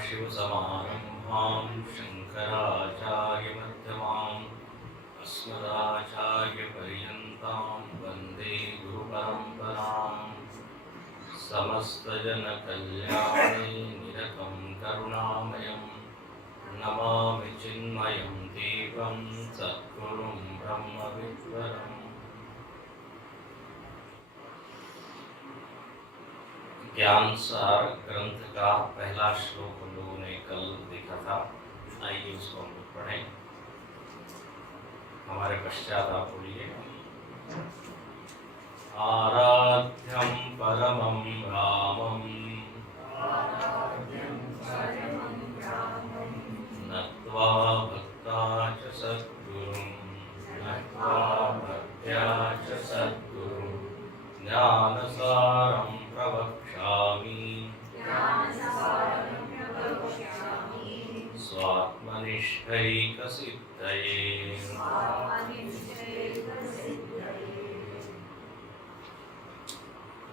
सदाशिवसमारम्भां शङ्कराचार्यमध्यमाम् अस्मदाचार्यपर्यन्तां वन्दे गुरुपरम्पराम्। समस्तजनकल्याणे निरतं करुणामयं नमामि चिन्मयं देवं सद्गुरुं ब्रह्मविद्वरम्। ज्ञान सार ग्रंथ का पहला श्लोक हम लोगों ने कल देखा था। आइए उसको हम लोग पढ़ें। हमारे पश्चात आप बोलिए। आराध्यं परमं रामं नत्वा भक्ता च सद्गुरुं ज्ञानसारं प्रवक्ष्यामि स्वात्मनिष्ठैकसिद्धये।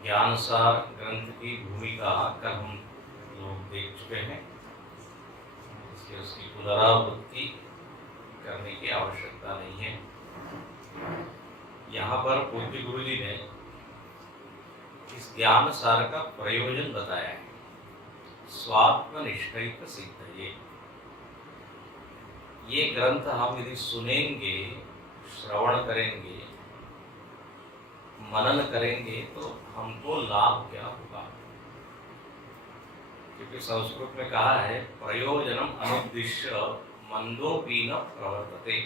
ज्ञानसार ग्रंथ की भूमिका कल हम लोग देख चुके हैं, इसलिए उसकी पुनरावृत्ति करने की आवश्यकता नहीं है। यहाँ पर पूज्य गुरु जी ने इस ज्ञान सार का प्रयोजन बताया है। स्वात्मनिष्ठैक सिद्धये। ये ग्रंथ हम यदि सुनेंगे, श्रवण करेंगे, मनन करेंगे तो हमको लाभ क्या होगा? क्योंकि संस्कृत में कहा है प्रयोजनम अनुद्दिश्य मंदोपि न प्रवर्तते।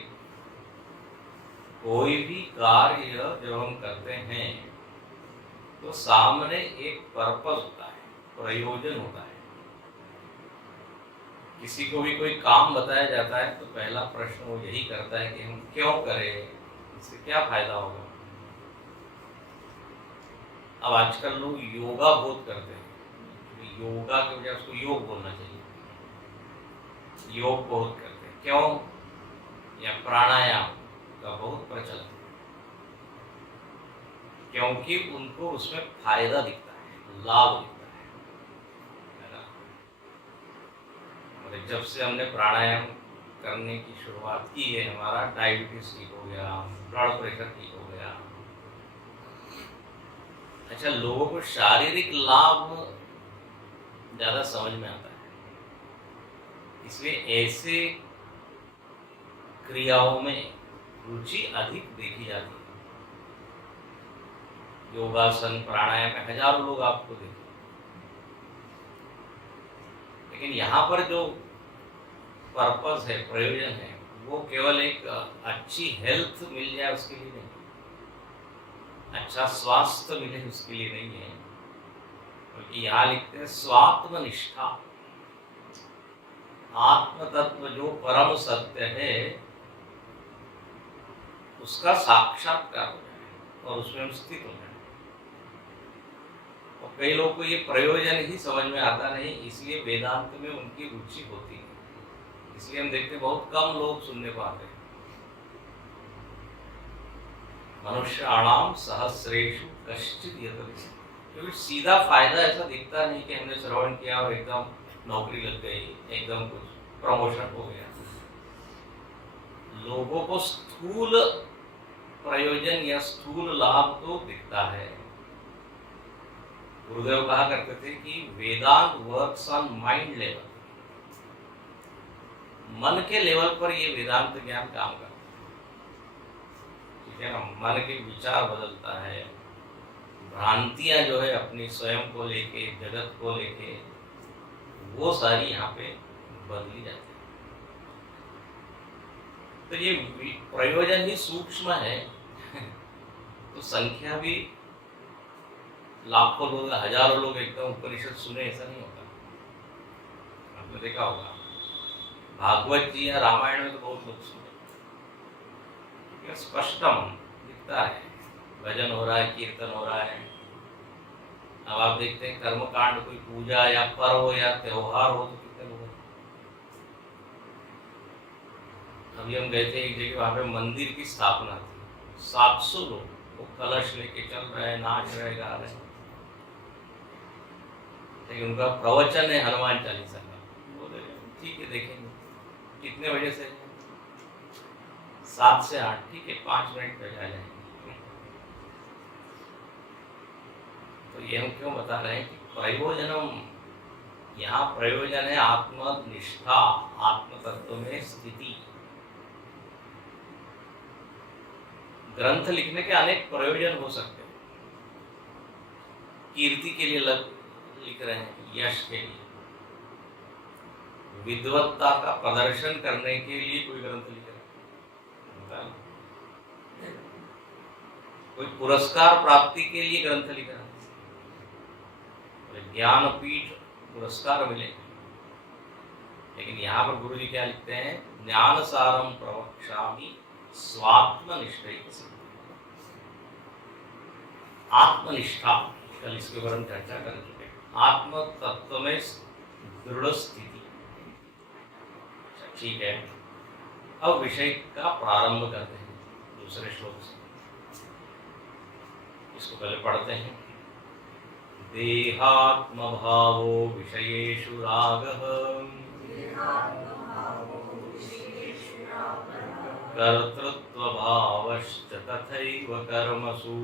कोई भी कार्य जब हम करते हैं तो सामने एक पर्पस होता है, प्रयोजन होता है। किसी को भी कोई काम बताया जाता है तो पहला प्रश्न वो यही करता है कि हम क्यों करें, इससे क्या फायदा होगा। अब आजकल लोग योगा बहुत करते हैं, योगा की वजह उसको योग बोलना चाहिए। योग बहुत करते हैं, क्यों? या प्राणायाम का बहुत प्रचलन, क्योंकि उनको उसमें फायदा दिखता है, लाभ दिखता है ना। और जब से हमने प्राणायाम करने की शुरुआत की है, हमारा डायबिटीज ठीक हो गया, ब्लड प्रेशर ठीक हो गया। अच्छा, लोगों को शारीरिक लाभ ज्यादा समझ में आता है, इसलिए ऐसे क्रियाओं में रुचि अधिक देखी जाती है। योगासन, प्राणायाम में हजारों लोग आपको देखें, लेकिन यहाँ पर जो पर्पस है, प्रयोजन है, वो केवल एक अच्छी हेल्थ मिल जाए उसके लिए नहीं, अच्छा स्वास्थ्य मिले उसके लिए नहीं है, बल्कि यहाँ लिखते हैं स्वात्मनिष्ठा। आत्म तत्व जो परम सत्य है उसका साक्षात्कार हो जाए और उसमें हम स्थित हो जाए। और कई लोगों को ये प्रयोजन ही समझ में आता नहीं, इसलिए वेदांत में उनकी रुचि होती है। इसलिए हम देखते हैं बहुत कम लोग सुनने पाते हैं। मनुष्याणाम सहस्रेषु कश्चित् यतते। क्योंकि सीधा फायदा ऐसा दिखता नहीं कि हमने श्रवण किया और एकदम नौकरी लग गई, एकदम कुछ प्रमोशन हो गया। लोगों को स्थूल प्रयोजन या स्थूल लाभ तो दिखता है। गुरुदेव कहा करते थे कि वेदांत वर्क्स ऑन माइंड लेवल। मन के लेवल पर ये वेदांत ज्ञान काम करता है, ठीक है ना। मन के विचार बदलता है, भ्रांतियां जो है अपनी स्वयं को लेके, जगत को लेके, वो सारी यहाँ पे बदली जाती है। तो ये प्रयोजन ही सूक्ष्म है तो संख्या भी लाखों लोग, हजारों लोग एकदम उपनिषद सुने ऐसा नहीं होता। आपने देखा होगा भागवत जी या रामायण में तो बहुत लोग सुने, स्पष्टम दिखता है, भजन हो रहा है, कीर्तन हो रहा है। अब आप देखते हैं कर्मकांड, कोई पूजा या पर्व या त्योहार हो तो कितने लोग। अभी हम गए थे एक जगह, वहां पे मंदिर की स्थापना थी, 700 लोग, वो कलश लेके चल रहे हैं, नाच रहे, गा रहे हैं। लेकिन उनका प्रवचन है हनुमान चालीसा का, ठीक है देखेंगे कितने बजे से, 7 से 8, ठीक है 5 मिनट पहले आ जाएंगे। तो ये हम क्यों बता रहे हैं कि प्रयोजनम, यहाँ प्रयोजन है आत्मनिष्ठा, आत्म तत्व में स्थिति। ग्रंथ लिखने के अनेक प्रयोजन हो सकते हैं। कीर्ति के लिए लिख रहे हैं, यश के लिए, विद्वत्ता का प्रदर्शन करने के लिए कोई ग्रंथ लिख रहा है, कोई पुरस्कार प्राप्ति के लिए ग्रंथ लिख रहा है, ज्ञानपीठ पुरस्कार मिले। लेकिन यहाँ पर गुरु जी क्या लिखते हैं, ज्ञान सारम प्रवक्ष्यामि स्वात्मनिष्ठा। आत्मनिष्ठा, कल इसके ऊपर हम चर्चा कर चुके हैं। आत्म तत्व में दृढ़ स्थिति। ठीक है, अब विषय का प्रारंभ करते हैं दूसरे श्लोक से। इसको पहले पढ़ते हैं। देहात्म भावो विषयेषु रागः कर्तृत्व भावश्च तथैव कर्मसु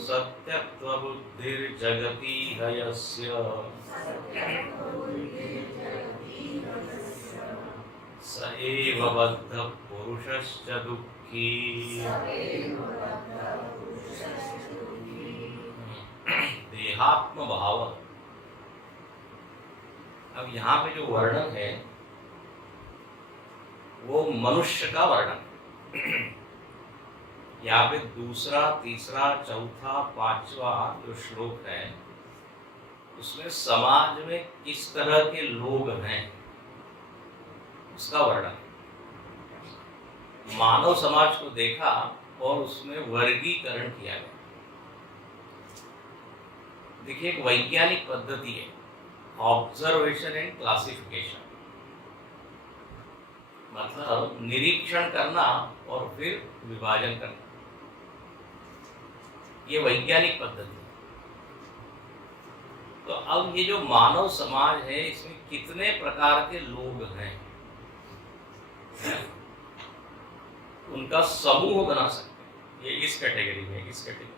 सत्यत्व बुद्धिर्जगति हयस्य स एव बद्ध पुरुषश्च दुःखी। देहात्म भाव, अब यहाँ पे जो वर्णन है वो मनुष्य का वर्णन। यहाँ पे दूसरा, तीसरा, चौथा, पांचवा जो श्लोक है उसमें समाज में किस तरह के लोग हैं उसका वर्णन। मानव समाज को देखा और उसमें वर्गीकरण किया गया। देखिए, एक वैज्ञानिक पद्धति है, ऑब्जर्वेशन एंड क्लासिफिकेशन, मतलब निरीक्षण करना और फिर विभाजन करना, ये वैज्ञानिक पद्धति है। तो अब ये जो मानव समाज है इसमें कितने प्रकार के लोग हैं, उनका समूह बना सकते हैं। ये इस कैटेगरी में, इस कैटेगरी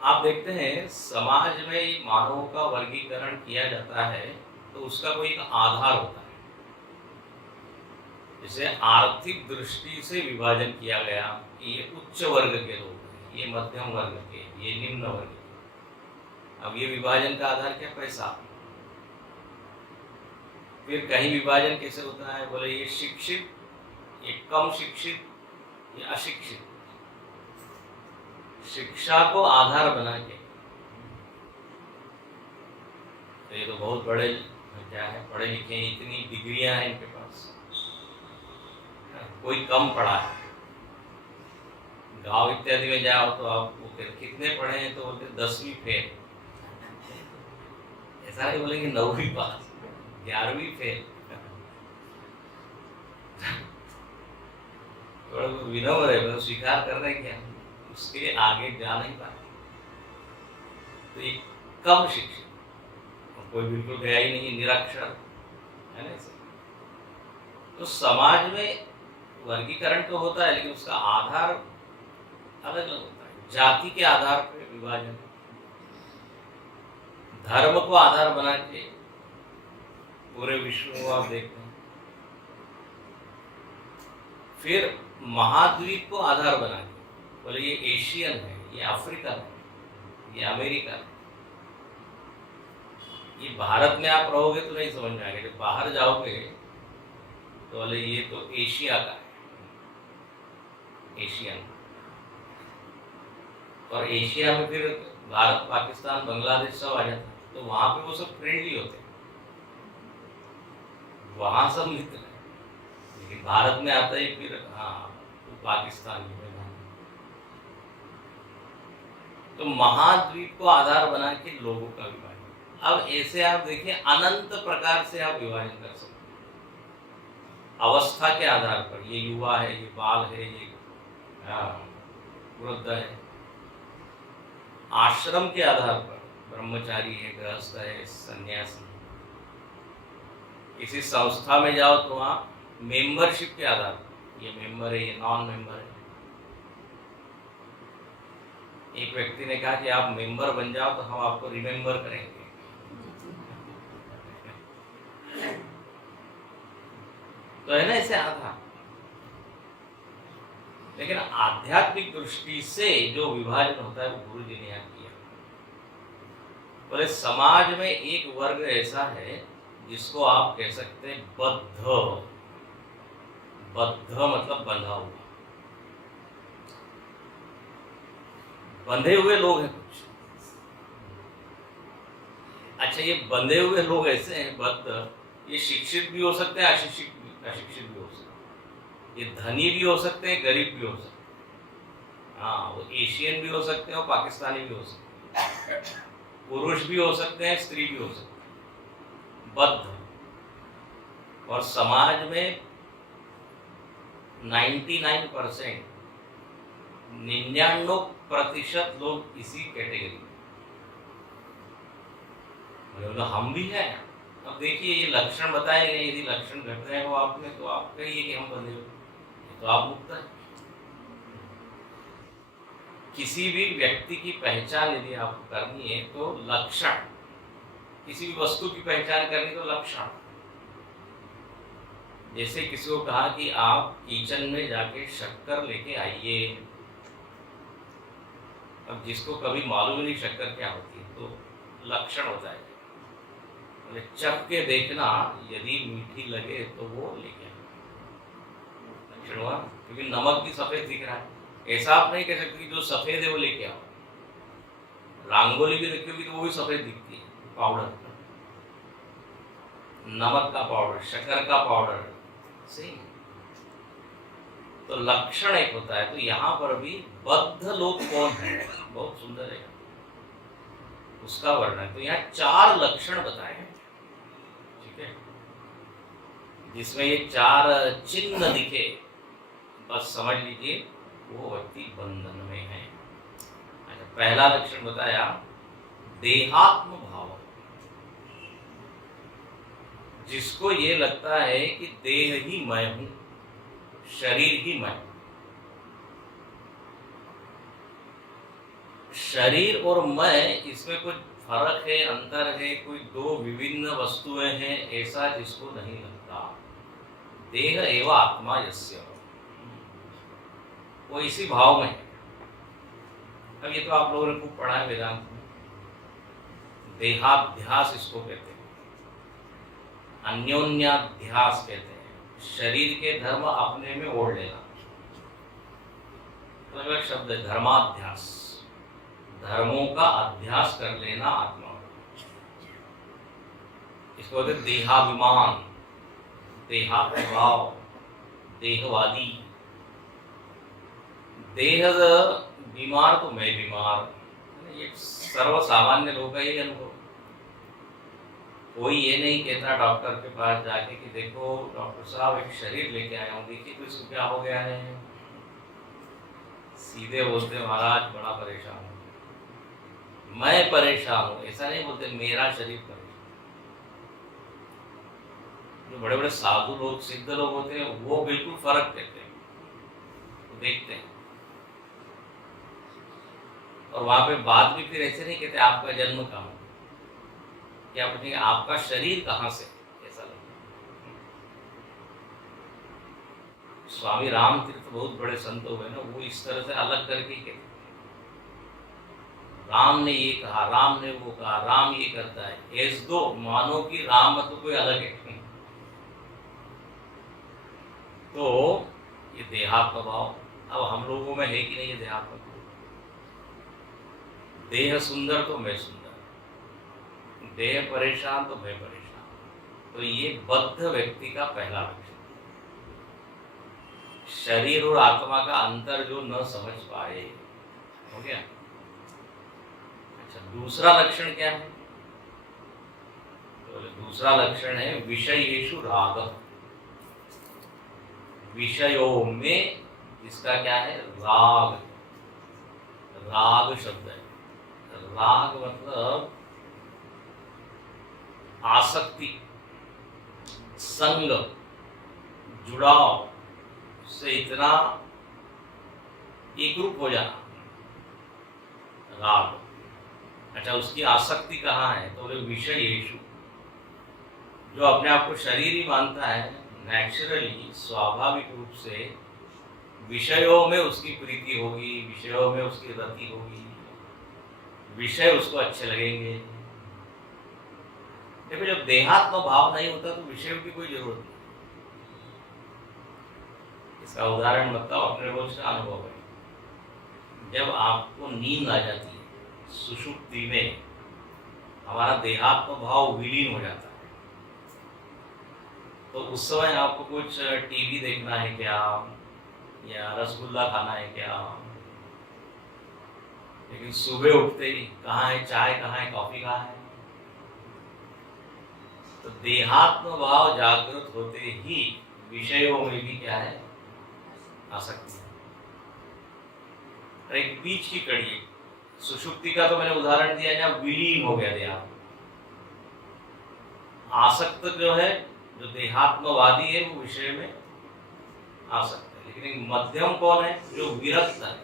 आप देखते हैं समाज में मानवों का वर्गीकरण किया जाता है तो उसका कोई एक आधार होता है। जैसे आर्थिक दृष्टि से विभाजन किया गया कि ये उच्च वर्ग के लोग हैं, ये मध्यम वर्ग के, ये निम्न वर्ग के। अब ये विभाजन का आधार क्या? पैसा। फिर कहीं विभाजन कैसे होता है, बोले ये शिक्षित, ये कम शिक्षित, ये अशिक्षित। शिक्षा को आधार बना के, तो ये तो बहुत बड़े क्या है, पढ़े लिखे, इतनी डिग्रियां हैं इनके पास, कोई कम पढ़ा है। गांव इत्यादि में जाओ तो आप कितने पढ़े हैं तो बोलते 10वीं फेल। ऐसा नहीं बोलेंगे 9वीं पास, 11वीं फेल। थोड़ा विनम्र है, मतलब स्वीकार कर रहे हैं क्या, उसके आगे जा नहीं पाते। तो ये कम शिक्षित, कोई बिल्कुल गया ही नहीं, निरक्षर है ना। तो समाज में वर्गीकरण तो होता है लेकिन उसका आधार अलग अलग होता है। जाति के आधार पर विभाजन, धर्म को आधार बना के पूरे विश्व को आप देखते हैं। फिर महाद्वीप को आधार बना के बोले ये एशियन है, ये अफ्रीकन है, ये अमेरिकन है। ये भारत में आप रहोगे तो नहीं समझ में आएगा, जब बाहर जाओगे तो बोले ये तो एशिया का है, एशियन। और एशिया में फिर भारत, पाकिस्तान, बांग्लादेश सब आ जाता है, तो वहां पे वो सब फ्रेंडली होते हैं, वहां सब मित्र है। लेकिन भारत में आता ही फिर हाँ तो पाकिस्तान में। तो महाद्वीप को आधार बना के लोगों का विभाजन। अब ऐसे आप देखिए अनंत प्रकार से आप विभाजन कर सकते हैं। अवस्था के आधार पर, ये युवा है, ये बाल है, ये वृद्ध है। आश्रम के आधार पर, ब्रह्मचारी है, गृहस्थ है, सन्यासी, किसी संस्था में जाओ तो वहाँ मेंबरशिप के आधार पर ये मेंबर है, ये नॉन मेंबर है। एक व्यक्ति ने कहा कि आप मेंबर बन जाओ तो हम आपको रिमेंबर करेंगे। तो है ना इसे आधार। लेकिन आध्यात्मिक दृष्टि से जो विभाजन होता है वो गुरु जी ने यहाँ किया। बोले समाज में एक वर्ग ऐसा है जिसको आप कह सकते हैं बद्ध। बद्ध मतलब बंधा हुआ, बंधे हुए लोग हैं कुछ। अच्छा, ये बंधे हुए लोग ऐसे हैं बद्ध, ये शिक्षित भी हो सकते हैं, अशिक्षित भी हो सकते हैं, ये धनी भी हो सकते हैं, गरीब भी हो सकते हैं। हाँ, वो एशियन भी हो सकते हैं और पाकिस्तानी भी हो सकते हैं, पुरुष भी हो सकते हैं, स्त्री भी हो सकते हैं, बद्ध। और समाज में 99% 99% लोग इसी कैटेगरी में। हम भी हैं। अब देखिए, ये लक्षण बताए गए, यदि लक्षण घट रहे हो आप में तो आप कहिए कि हम बंधे हो, तो आप मुक्त हैं। किसी भी व्यक्ति की पहचान यदि आपको करनी है तो लक्षण, किसी भी वस्तु की पहचान करनी तो लक्षण। जैसे किसी को कहा कि आप किचन में जाके शक्कर लेके आइए, अब जिसको कभी मालूम नहीं शक्कर क्या होती है तो लक्षण होता है, चख के देखना, यदि मीठी लगे तो वो लेके आए, लक्षण हुआ। क्योंकि नमक भी सफेद दिख रहा है, ऐसा आप नहीं कह सकते कि जो सफेद है वो लेके आओ। रंगोली भी रखी होगी तो वो भी सफेद दिखती है, पाउडर, नमक का पाउडर, शक्कर का पाउडर, सही। तो लक्षण एक होता है। तो यहाँ पर भी बद्ध लोग कौन है, बहुत सुंदर है, उसका वर्णन। तो यहाँ 4 लक्षण बताए हैं, ठीक है, जिसमें ये 4 चिन्ह दिखे, बस समझ लीजिए वो व्यक्ति बंधन में है। अच्छा, पहला लक्षण बताया देहात्म भाव, जिसको ये लगता है कि देह ही मैं हूं, शरीर ही मैं। शरीर और मैं, इसमें कुछ फर्क है, अंतर है, कोई 2 विभिन्न वस्तुएं हैं, ऐसा जिसको नहीं लगता। देह एवं आत्मा यस्य, वो इसी भाव में है। अब ये तो आप लोगों ने खूब पढ़ा है वेदांत में, देहाध्यास इसको कहते हैं, अन्योन्याध्यास कहते हैं, शरीर के धर्म अपने में ओढ़ लेना। तो एक शब्द है धर्माध्यास, धर्मों का अध्यास कर लेना आत्मा में, इसको कहते देहाभिमान, देहाभिभाव, देहवादी। देह बीमार तो मैं बीमार, ये सर्वसामान्य लोगों का यही अनुभव। कोई ये नहीं कहता डॉक्टर के पास जाके कि देखो डॉक्टर साहब एक शरीर लेके आया हूँ, देखिए तो इसको क्या हो गया है। सीधे बोलते महाराज बड़ा परेशान हूँ, मैं परेशान हूँ, ऐसा नहीं बोलते मेरा शरीर परेशान। जो बड़े बड़े साधु लोग, सिद्ध लोग होते हैं, वो बिल्कुल फर्क कहते हैं, वो देखते हैं। और वहां पे बात भी फिर ऐसे नहीं कहते आपका जन्म कहाँ, क्या पूछेंगे आपका शरीर कहाँ से, ऐसा लगता। स्वामी राम तीर्थ बहुत बड़े संत हुए ना, वो इस तरह से अलग करके कहते, राम ने ये कहा, राम ने वो कहा, राम ये करता है, ऐस दो मानो कि राम तो कोई अलग है। तो ये देहात्म भाव अब हम लोगों में है कि नहीं, ये देहात्म भाव। देह सुंदर तो मैं सुंदर, देह परेशान तो मैं परेशान। तो ये बद्ध व्यक्ति का पहला लक्षण, शरीर और आत्मा का अंतर जो न समझ पाए, हो गया। अच्छा, दूसरा लक्षण क्या है, तो दूसरा लक्षण है विषयेषु राग। विषयों में इसका क्या है, राग, राग शब्द है। राग मतलब आसक्ति, संग, जुड़ाव से इतना एकरूप हो जाना, राग। अच्छा, उसकी आसक्ति कहाँ है? तो वो विषय यीशु, जो अपने आप को शरीर ही मानता है, नेचुरली स्वाभाविक रूप से विषयों में उसकी प्रीति होगी, विषयों में उसकी रति होगी, विषय उसको अच्छे लगेंगे। देखो, जब देहात्म भाव नहीं होता तो विषयों की कोई जरूरत नहीं। इसका उदाहरण बताओ, अपने रोज का अनुभव है। जब आपको नींद आ जाती है, सुषुप्ति में हमारा देहात्म भाव विलीन हो जाता है, तो उस समय आपको कुछ टीवी देखना है क्या, या रसगुल्ला खाना है क्या? लेकिन सुबह उठते ही कहाँ है चाय, कहाँ है कॉफी, कहाँ है? तो देहात्म भाव जागृत होते ही विषयों में भी क्या है? आसक्ति। एक बीच की कड़ी, सुषुप्ति का तो मैंने उदाहरण दिया, जहाँ विलीन हो गया देहात्म। आसक्त जो है, जो देहात्मवादी है, वो विषय में आसक्त है। लेकिन एक मध्यम कौन है? जो विरक्त है,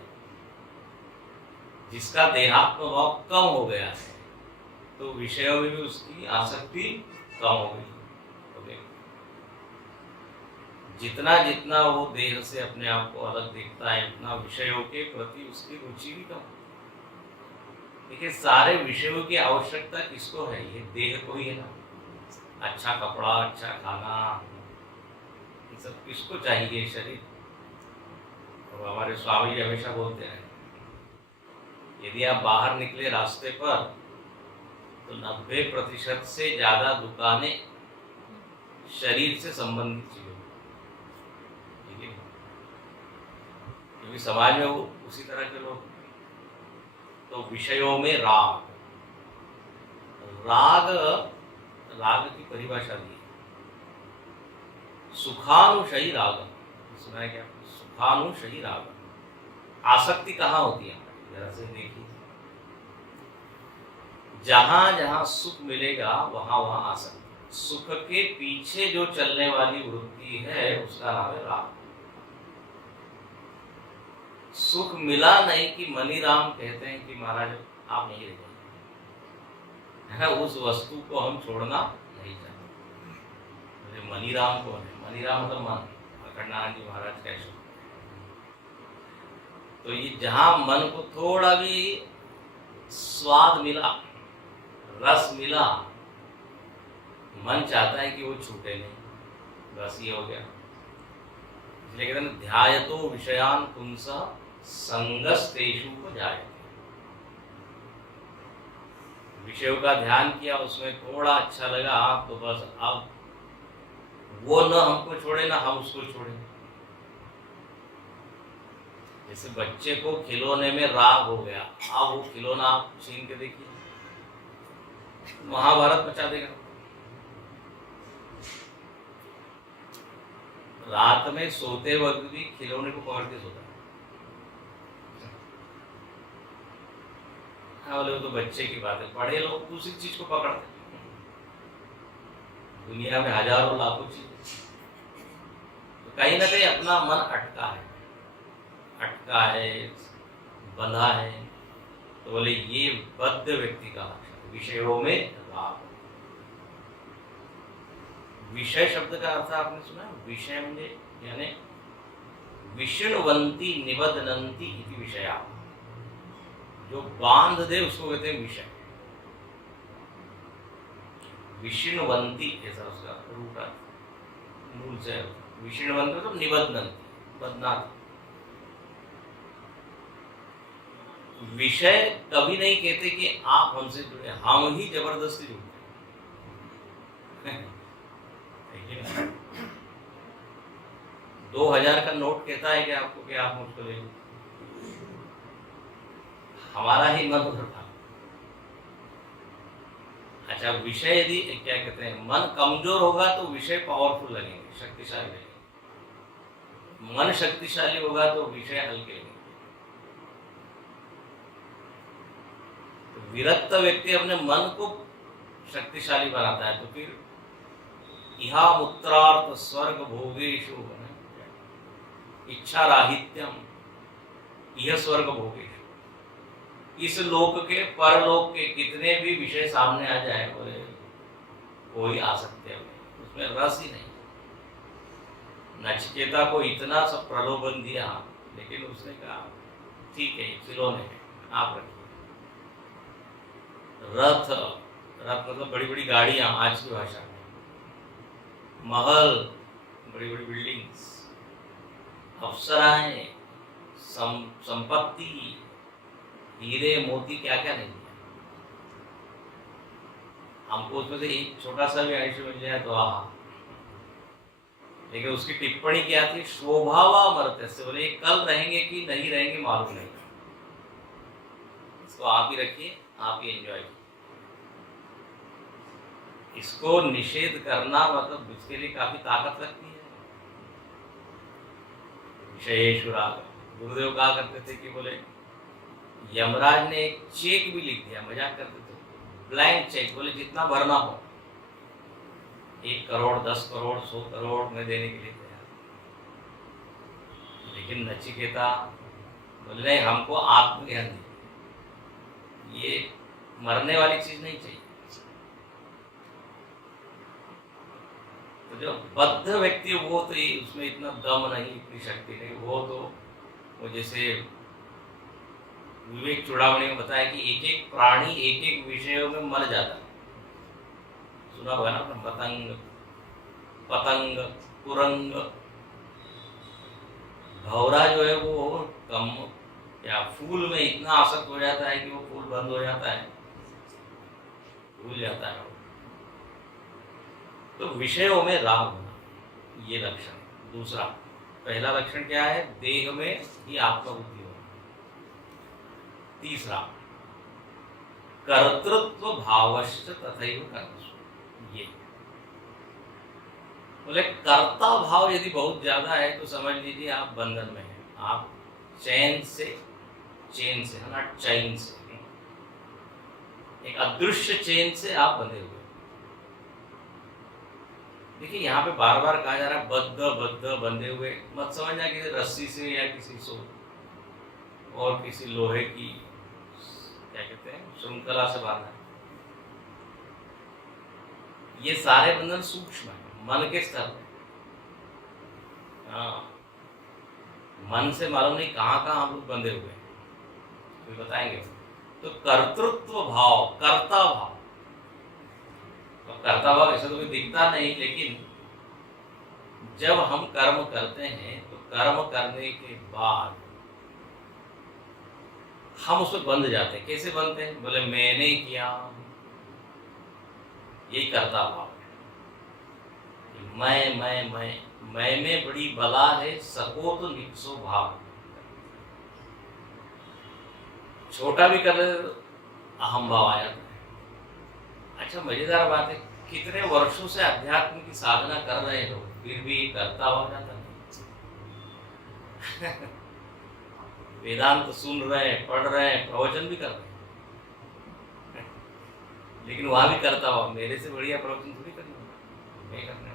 जिसका देहात्म भाव कम हो गया है, तो विषयों में भी उसकी आसक्ति कम हो गई। जितना जितना वो देह से अपने आप को अलग देखता है, उतना विषयों के प्रति उसकी रुचि भी कम। देखिए, सारे विषयों की आवश्यकता किसको है? ये देह को ही है ना। अच्छा कपड़ा, अच्छा खाना, ये सब किसको चाहिए? शरीर। और हमारे स्वामी जी हमेशा बोलते हैं, यदि आप बाहर निकले रास्ते पर तो 90% से ज्यादा दुकानें शरीर से संबंधित चीजों, ठीक है? क्योंकि समाज में वो उसी तरह के लोग। तो विषयों में राग, राग, राग की परिभाषा दी, सुखानुशयी राग। सुना है क्या? सुखानुशयी राग। आसक्ति कहाँ होती है? जरा से देखिए, जहां जहां सुख मिलेगा वहां वहां आसक्ति। सुख के पीछे जो चलने वाली वृत्ति है उसका नाम है राग। सुख मिला नहीं कि मनीराम कहते हैं कि महाराज आप नहीं रह जाइए, है ना, उस वस्तु को हम छोड़ना नहीं चाहते। मनीराम कौन है? मनीराम मतलब मन, अखंडानंद जी महाराज कैसे। तो ये जहां मन को थोड़ा भी स्वाद मिला, रस मिला, मन चाहता है कि वो छूटे नहीं, बस ये हो गया। लेकिन ध्यायतो विषयान पुंसा संगस्तेषु को जाए, विषयों का ध्यान किया, उसमें थोड़ा अच्छा लगा, तो बस अब वो न हमको छोड़े ना हम उसको छोड़े। जैसे बच्चे को खिलौने में राग हो गया, अब वो खिलौना आप छीन के देखिए, महाभारत मचा देगा। रात में सोते वक्त भी खिलौने को पकड़ के सोता है। हाँ, बोले वो तो बच्चे की बात है, बड़े लोग दूसरी चीज को पकड़ते हैं। दुनिया में हजारों लाखों चीज, तो कहीं ना कहीं अपना मन अटका है, बंधा है। तो बोले ये बद्ध व्यक्ति का लक्षण, विषयों में राग। विषय शब्द का अर्थ आपने सुना? विषय म्हणजे यानी विषणवंती निबधनंती इति विषया, जो बांध दे उसको कहते हैं विषय। विषणवंती ऐसा उसका रूप है, मूल से विषणवंती तो निबधनंती, बदनाती। विषय कभी नहीं कहते कि आप हमसे जुड़े, हम ही जबरदस्ती जुड़ते हैं। 2000 का नोट कहता है कि आपको कि आप मुझको ले लो, हमारा ही मन उधर था। अच्छा, विषय यदि क्या कहते हैं, मन कमजोर होगा तो विषय पावरफुल लगेंगे, शक्तिशाली लगेंगे। मन शक्तिशाली होगा तो विषय हल्के लगेंगे। विरक्त व्यक्ति अपने मन को शक्तिशाली बनाता है, तो फिर इहा मुत्रार्थ स्वर्ग भोगेशु इच्छा राहित्यम यह स्वर्ग भोगेशु। इस लोक के परलोक के कितने भी विषय सामने आ जाए, बोले कोई आसक्ति नहीं, उसमें रस ही नहीं। नचिकेता को इतना सब प्रलोभन दिया, लेकिन उसने कहा ठीक है खिलौने हैं, आप रखिए। रथ, रथ मतलब बड़ी बड़ी गाड़ियां आज की भाषा में, महल, बड़ी बड़ी बिल्डिंग्स, अप्सराएं, संपत्ति, हीरे मोती, क्या क्या नहीं है। हमको उसमें से एक छोटा सा भी आयुष्य मिल जाए तो आहा। लेकिन उसकी टिप्पणी क्या थी, शोभावा मरते से, बोले कल रहेंगे कि नहीं रहेंगे मालूम नहीं, इसको आप ही रखिए, आप ही एंजॉय कीजिए। इसको निषेध करना मतलब इसके लिए काफी ताकत लगती है। विषयेषु राग, गुरुदेव कहा करते थे कि बोले यमराज ने एक चेक भी लिख दिया, मजाक करते थे, ब्लैंक चेक, बोले जितना भरना हो, 1 करोड़ 10 करोड़ 100 करोड़ में देने के लिए तैयार। लेकिन नचिकेता बोले नहीं, हमको आत्मज्ञान दीजिए, ये मरने वाली चीज नहीं चाहिए। तो जो बद्ध व्यक्ति वो तो उसमें इतना दम नहीं, इतनी शक्ति नहीं, वो जैसे विवेक चूड़ामणि में बताया कि एक एक प्राणी एक एक विषयों में मर जाता है। सुना होगा ना, पतंग, पतंग, कुरंग, भौरा जो है वो कम या फूल में इतना आसक्त हो जाता है कि वो फूल बंद हो जाता है, भूल जाता है। तो विषयों में राग होना, ये लक्षण। दूसरा, पहला लक्षण क्या है, देह में ही आत्मबुद्धि होना। तीसरा, कर्तृत्व भावश्च तथैव कर्मसु, ये बोले कर्ता भाव यदि बहुत ज्यादा है तो समझ लीजिए आप बंधन में हैं, आप चैन से है ना, चैन से, एक अदृश्य चेन से आप बंधे हुए। देखिए यहाँ पे बार बार कहा जा रहा है बद्ध बंधे हुए, मत समझना कि रस्सी से या किसी सो और किसी लोहे की क्या कहते हैं श्रृंखला से बांधा है। ये सारे बंधन सूक्ष्म है, मन के स्तर पे। हाँ, मन से मालूम नहीं कहाँ कहाँ हम लोग बंधे हुए हैं, तो बताएंगे। तो कर्तृत्व भाव, कर्ता भाव, तो कर्ता भाव ऐसा तो कोई दिखता नहीं, लेकिन जब हम कर्म करते हैं तो कर्म करने के बाद हम उसमें बंध जाते हैं। कैसे बनते हैं, बोले मैंने किया, यही कर्ता भाव है। मैं में बड़ी बला है, सको तो निकसो भाव। छोटा भी कर अहम भाव आ जाता है। अच्छा मजेदार बात है, कितने वर्षों से अध्यात्म की साधना कर रहे लोग, फिर भी करता हो जाता नहीं। वेदांत सुन रहे हैं, पढ़ रहे हैं, प्रवचन भी कर रहे हैं, लेकिन वहां भी करता हुआ, मेरे से बढ़िया प्रवचन थोड़ी करना, मैं करने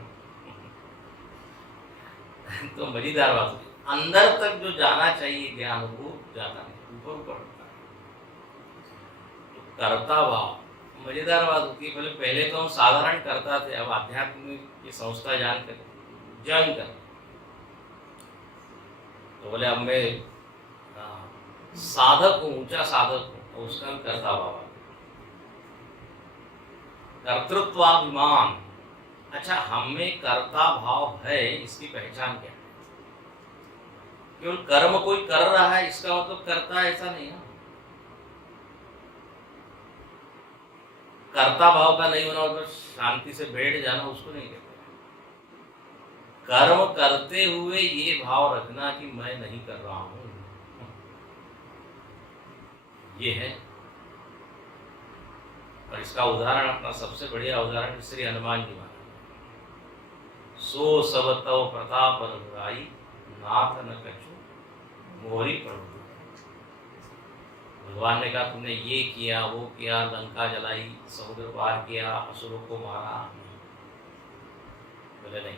तो मजेदार बात है, अंदर तक जो जाना चाहिए ज्ञान वो जाता नहीं, ऊपर ऊपर होता है। तो करता भाव मजेदार बात होती है। पहले तो हम साधारण करता थे, अब आध्यात्म की संस्था जानकर ज्वाइन कर, तो बोले अब मैं साधक हूँ, ऊंचा साधक हूँ, तो उसका भी करता भाव। कर्तृत्वाभिमान, अच्छा हमें कर्ता भाव है, इसकी पहचान क्या है? केवल कर्म कोई कर रहा है इसका मतलब करता है ऐसा नहीं है। कर्ता भाव का नहीं होना मतलब शांति से बैठ जाना, उसको नहीं कहते। कर्म करते हुए ये भाव रखना कि मैं नहीं कर रहा हूं, ये है। और इसका उदाहरण, अपना सबसे बढ़िया उदाहरण श्री हनुमान जी महाराज। सो सब तव प्रताप रघुराई, नाथ न कछु मोरी प्रभु। भगवान ने कहा तुमने ये किया वो किया, लंका जलाई, समुद्र पार किया, असुरों को मारा। बोले नहीं,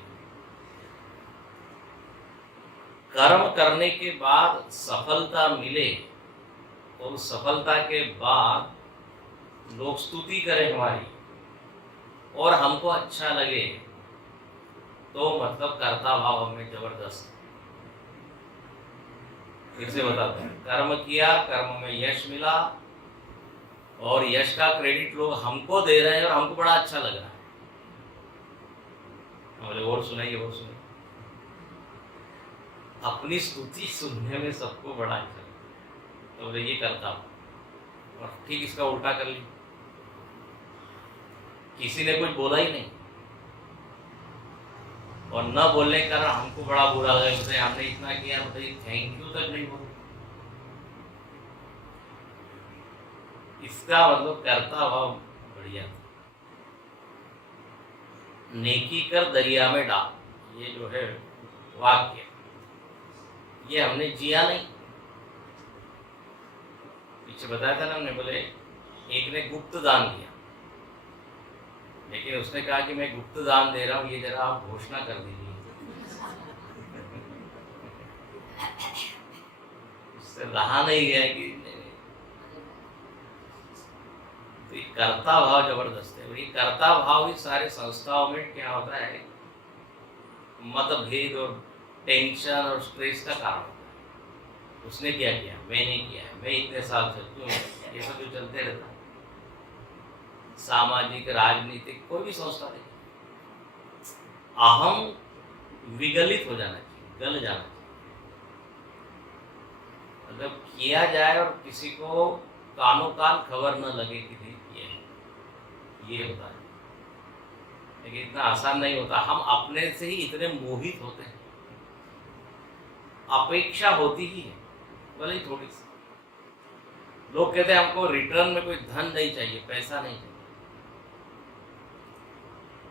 कर्म करने के बाद सफलता मिले और उस सफलता के बाद लोग स्तुति करें हमारी और हमको अच्छा लगे, तो मतलब कर्ता भाव हमें जबरदस्त। फिर से बताते हैं, कर्म किया, कर्म में यश मिला और यश का क्रेडिट लोग हमको दे रहे हैं और हमको बड़ा अच्छा लग रहा है। बोले और सुनाइए, और सुनाइए। अपनी स्तुति सुनने में सबको बड़ा अच्छा लगता, तो बोले ये करता हूं। और ठीक इसका उल्टा कर ली, किसी ने कुछ बोला ही नहीं और न बोलने के कारण हमको बड़ा बुरा लगा, बोलते हमने इतना किया, बताइए थैंक यू तक नहीं बोला। इसका मतलब करता भाव बढ़िया। नेकी कर दरिया में डाल, ये जो है वाक्य, ये हमने जिया नहीं। पीछे बताया था ना हमने, बोले एक ने गुप्त दान दिया, लेकिन उसने कहा कि मैं गुप्त दान दे रहा हूं, ये जरा आप घोषणा कर दीजिए। उससे रहा नहीं गया कि तो ये कर्ता भाव जबरदस्त है। ये कर्ता भाव ही सारे संस्थाओं में क्या होता है, मतभेद और टेंशन और स्ट्रेस का कारण होता है। उसने क्या किया, मैंने किया, मैं इतने साल से क्यों, ये सब जो चलते रहता है। सामाजिक, राजनीतिक, कोई भी संस्था देखिए, अहम विगलित हो जाना चाहिए, गल जाना चाहिए। मतलब किया जाए और किसी को कानों कान खबर न लगे कि ये होता है, लेकिन इतना आसान नहीं होता। हम अपने से ही इतने मोहित होते हैं, अपेक्षा होती ही है, भले ही थोड़ी सी। लोग कहते हैं हमको रिटर्न में कोई धन नहीं चाहिए, पैसा नहीं चाहिए,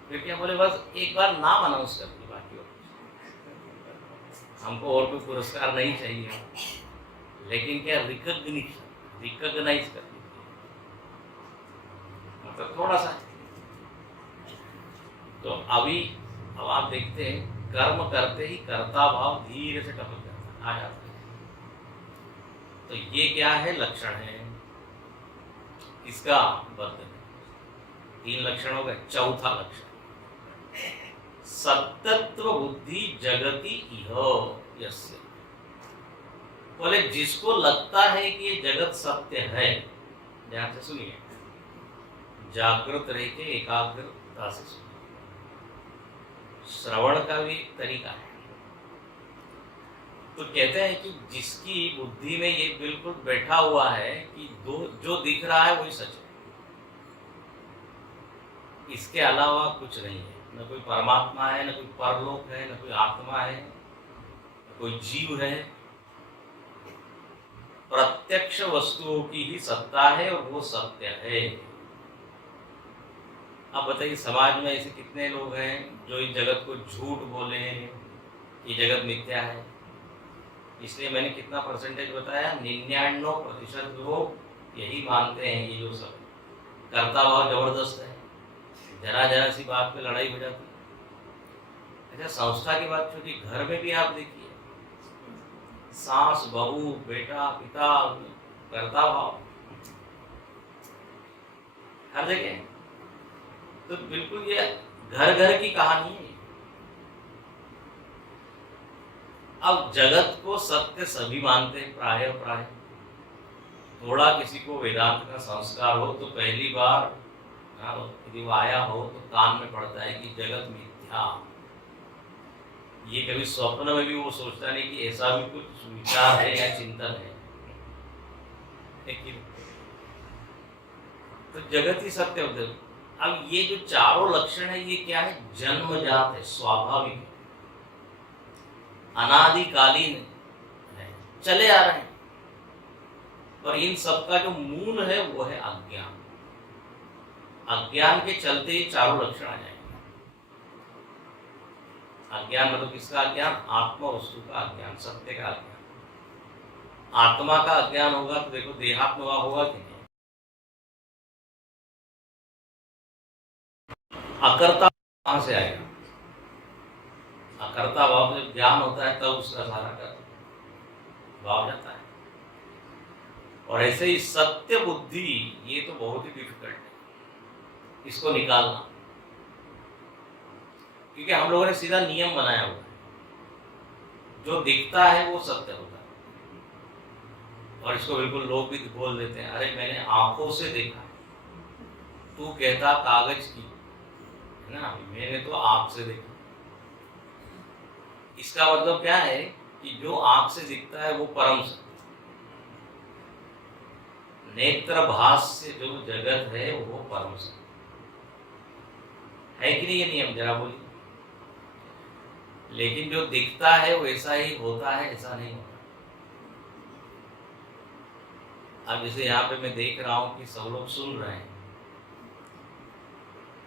फिर क्या बोले बस एक बार नाम अनाउंस कर दिया, बाकी और हमको और कोई पुरस्कार नहीं चाहिए, लेकिन क्या रिकॉग्नाइज कर दीजिए, मतलब थोड़ा सा। तो अभी अब आप देखते हैं, कर्म करते ही कर्ता भाव धीरे से टपक जाता है, आ जाता है। तो ये क्या है, लक्षण है इसका, बद्ध। 3 लक्षण हो गए। चौथा लक्षण, सत्यत्व बुद्धि जगति इह यस्य। बोले जिसको लगता है कि ये जगत सत्य है, ध्यान से सुनिए, जागृत रह के एकाग्रता से सुनिए। श्रवण का भी तरीका है। तो कहते हैं कि जिसकी बुद्धि में ये बिल्कुल बैठा हुआ है कि जो दिख रहा है वही सच है, इसके अलावा कुछ नहीं है, न कोई परमात्मा है, न कोई परलोक है, न कोई आत्मा है, न कोई जीव है। प्रत्यक्ष वस्तुओं की ही सत्ता है और वो सत्य है। अब बताइए, समाज में ऐसे कितने लोग हैं जो इस जगत को झूठ बोले कि जगत मिथ्या है। इसलिए मैंने कितना परसेंटेज बताया, 99% लोग यही मानते हैं। ये जो सब कर्ता भाव जबरदस्त है, जरा जरा सी बात पे लड़ाई हो जाती है। अच्छा, संस्था की बात छोटी, घर में भी आप देखिए, सास, बहू, बेटा, पिता, कर्ता भाव हर जगह। तो बिल्कुल ये घर घर की कहानी है। अब जगत को सत्य सभी मानते हैं, प्राय थोड़ा किसी को वेदांत का संस्कार हो तो पहली बार यदि वो आया हो तो कान में पड़ता है कि जगत मिथ्या। ये कभी स्वप्न में भी वो सोचता नहीं कि ऐसा भी कुछ विचार है या चिंतन है, लेकिन तो जगत ही सत्य होते। अब ये जो चारों लक्षण है, ये क्या है, जन्मजात है, स्वाभाविक है, अनादिकालीन है, चले आ रहे हैं। और इन सबका जो मूल है वो है अज्ञान। अज्ञान के चलते ही चारों लक्षण आ जाएंगे। अज्ञान मतलब किसका अज्ञान, आत्म वस्तु का अज्ञान, सत्य का अज्ञान। आत्मा का अज्ञान होगा तो देखो देहात्म भाव होगा कि नहीं। अकर्ता कहां से आएगा? अकर्ता भाव जब ज्ञान होता है तब उसका सारा कर भाव जाता है। और ऐसे ही सत्य बुद्धि, ये तो बहुत ही डिफिकल्ट है इसको निकालना, क्योंकि हम लोगों ने सीधा नियम बनाया हुआ है, जो दिखता है वो सत्य होता है। और इसको बिल्कुल लोग भी बोल देते हैं, अरे मैंने आंखों से देखा, तू कहता कागज की, है ना, मैंने तो आंख से देखा। इसका मतलब क्या है कि जो आंख से दिखता है वो परम सत्य, नेत्र भास से जो जगत है वो परम सत्य है कि नहीं? ये नियम जरा बोलिए। लेकिन जो दिखता है वैसा ही होता है, ऐसा नहीं होता। अब जैसे यहाँ पे मैं देख रहा हूं कि सब लोग सुन रहे हैं,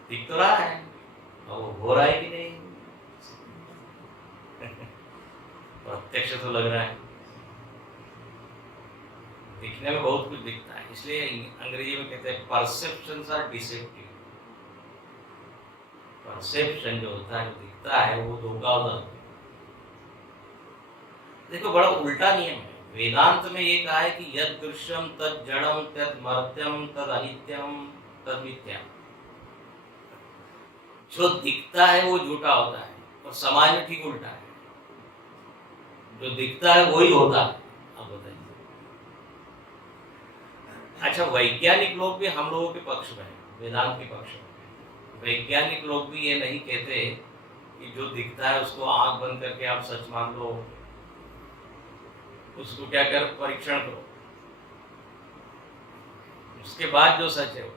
दिख तो रहा है, और वो हो रहा है कि नहीं? प्रत्यक्ष तो लग रहा है, दिखने में बहुत कुछ दिखता है। इसलिए अंग्रेजी में कहते हैं परसेप्शंस आर डिसेप्टिव। परसेप्शन जो होता है, जो दिखता है, वो धोखा होता है। देखो बड़ा उल्टा नियम है। वेदांत में ये कहा है कि यद दृश्यम तद जड़म तद मर्त्यम तद अनित्यम तद मिथ्या। जो दिखता है वो झूठा होता है, और समाज में ठीक उल्टा है, जो दिखता है वही होता है। अब बताइए। अच्छा, वैज्ञानिक लोग भी हम लोगों के पक्ष में हैं, वेदांत के पक्ष में। वैज्ञानिक लोग भी ये नहीं कहते कि जो दिखता है उसको आंख बंद करके आप सच मान लो, उसको क्या कर परीक्षण करो, उसके बाद जो सच है वो।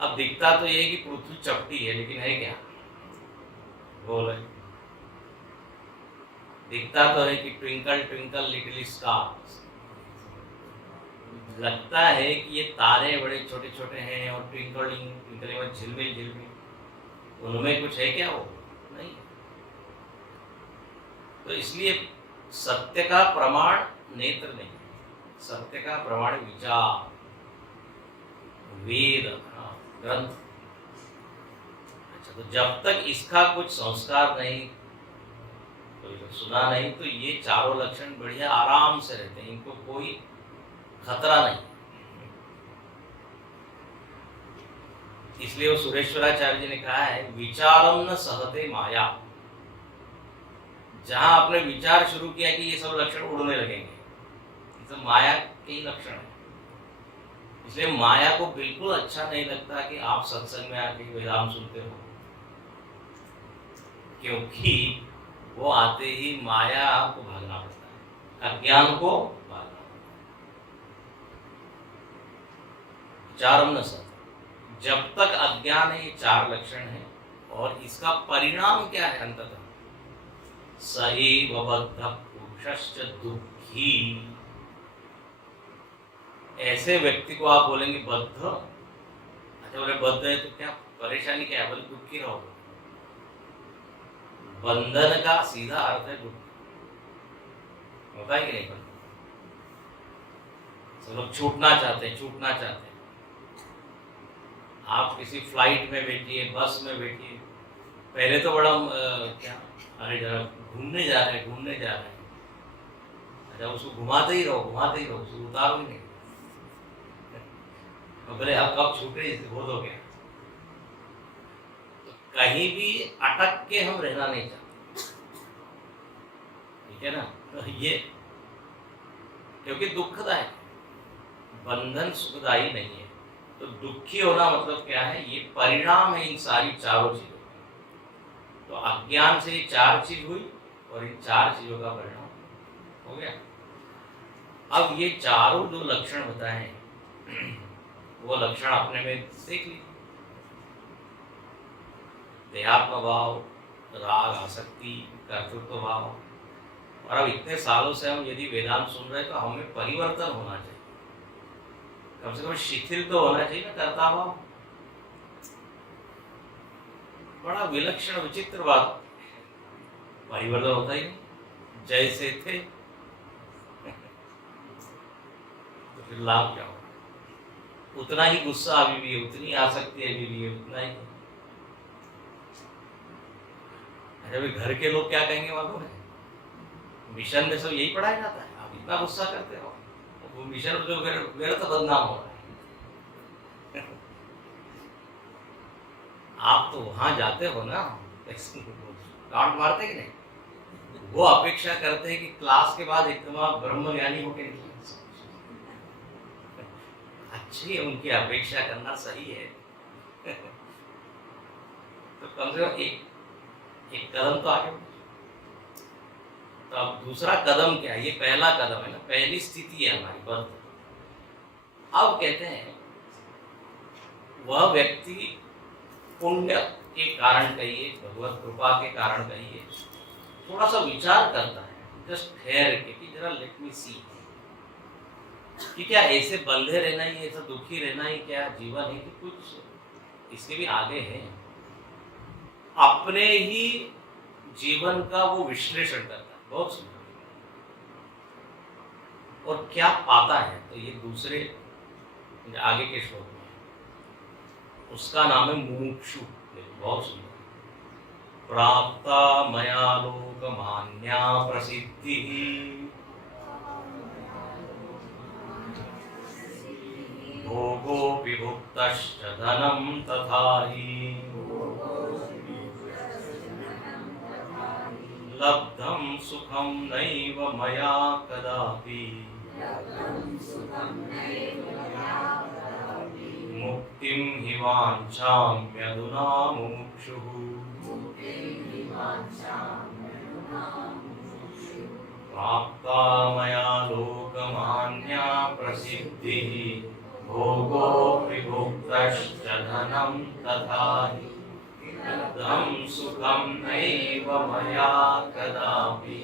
अब दिखता तो ये है कि पृथ्वी चपटी है, लेकिन है क्या? गोल है। दिखता तो है कि ट्विंकल ट्विंकल लिटिल स्टार्स, लगता है कि ये तारे बड़े छोटे छोटे हैं और ट्विंकलिंग ट्विंकलिंग में झिलमिल झिलमिल, उनमें कुछ है क्या? वो नहीं। तो इसलिए सत्य का प्रमाण नेत्र नहीं, सत्य का प्रमाण विचार, वेद, ग्रंथ। अच्छा, तो जब तक इसका कुछ संस्कार नहीं, तो सुना नहीं, तो ये चारों लक्षण बढ़िया आराम से रहते हैं, इनको कोई खतरा नहीं। इसलिए वो सुरेश्वराचार्य जी ने कहा है, विचारम न सहते माया। जहां आपने विचार शुरू किया कि ये सब लक्षण उड़ने लगेंगे, ये सब माया के ही लक्षण है। इसलिए माया को बिल्कुल अच्छा नहीं लगता कि आप सत्संग में आके वेदांत सुनते हो, क्योंकि वो आते ही माया को भागना पड़ता है, अज्ञान को भागना पड़ता है। विचारम न सहते, जब तक अज्ञान है, ये चार लक्षण है। और इसका परिणाम क्या है? अंततः सही बद्ध पुरुषश्च दुखी। ऐसे व्यक्ति को आप बोलेंगे बद्ध, अच्छा बोले बद्ध है तो क्या परेशानी क्या है? बोले दुखी रहो। बंधन का सीधा अर्थ है दुख, होता है कि नहीं? सब लोग छूटना चाहते हैं, छूटना चाहते हैं। आप किसी फ्लाइट में बैठिए, बस में बैठिए, पहले तो बड़ा क्या, अरे जरा घूमने जा रहे हैं, घूमने जा रहे हैं। अच्छा, उसको घुमाते ही रहो, घुमाते ही रहो, उसको उतारो ही नहीं। बोले अब कब छूटे, इसे बहुत हो गया। तो कहीं भी अटक के हम रहना नहीं चाहते, ठीक है ना? तो ये क्योंकि दुखदायक, बंधन सुखदायी नहीं है। तो दुखी होना मतलब क्या है? ये परिणाम है इन सारी चारों चीजों का। तो अज्ञान से ये चार चीज हुई, और इन चार चीजों का परिणाम हो गया। अब ये चारों जो लक्षण बताए वो लक्षण अपने में सीख ली। देहात्म भाव, राग, आसक्ति, कर्तृत्व भाव। और अब इतने सालों से हम यदि वेदांत सुन रहे हैं तो हमें परिवर्तन होना चाहिए, कम से कम शिथिल तो होना चाहिए ना कर्ता भाव। बड़ा विलक्षण विचित्र बात, परिवर्तन होता ही नहीं। जैसे थे फिर लाभ क्या होगा? उतना ही गुस्सा अभी भी है, उतनी आसक्ति अभी भी है, उतना ही। अरे भाई, घर के लोग क्या कहेंगे मालूम है? मिशन में सब यही पढ़ाया जाता है, आप इतना गुस्सा करते हो, वो मिशन जो व्यर्थ बदनाम हो रहा है। आप तो वहां जाते हो ना, काउंट मारते कि नहीं? वो अपेक्षा करते हैं कि क्लास के बाद एकदम आप ब्रह्म ज्ञानी होके निकले। अच्छी है, उनकी अपेक्षा करना सही है। तो कम से कम एक कदम तो आगे। तो अब दूसरा कदम क्या है? ये पहला कदम है ना, पहली स्थिति है हमारी बद्ध। अब कहते हैं वह व्यक्ति पुण्य के कारण कहिए, भगवत कृपा के कारण कहिए, थोड़ा सा विचार करता है, जस्ट ठहर के कि जरा लेट मी सी कि क्या ऐसे बंधे रहना ही, ऐसा दुखी रहना ही क्या जीवन है, कि कुछ इसके भी आगे है। अपने ही जीवन का वो विश्लेषण करता है, बहुत सुंदर, और क्या पाता है। तो ये दूसरे आगे के श्लोक में उसका नाम है मुमुक्षु। बहुत सुंदर। प्राप्ता मया लोकमान्या प्रसिद्धिः भोगोऽपि भुक्तश्च धनं तथा हि लब्धं सुखं नैव मया कदापि मुक्तिं हि वाञ्छाम्यधुना मुमुक्षुः। प्राप्ता मया लोकमान्या प्रसिद्धिः भोगोऽपि भुक्तश्च धनं तथा हि लब्धं सुखं नैव मया कदापि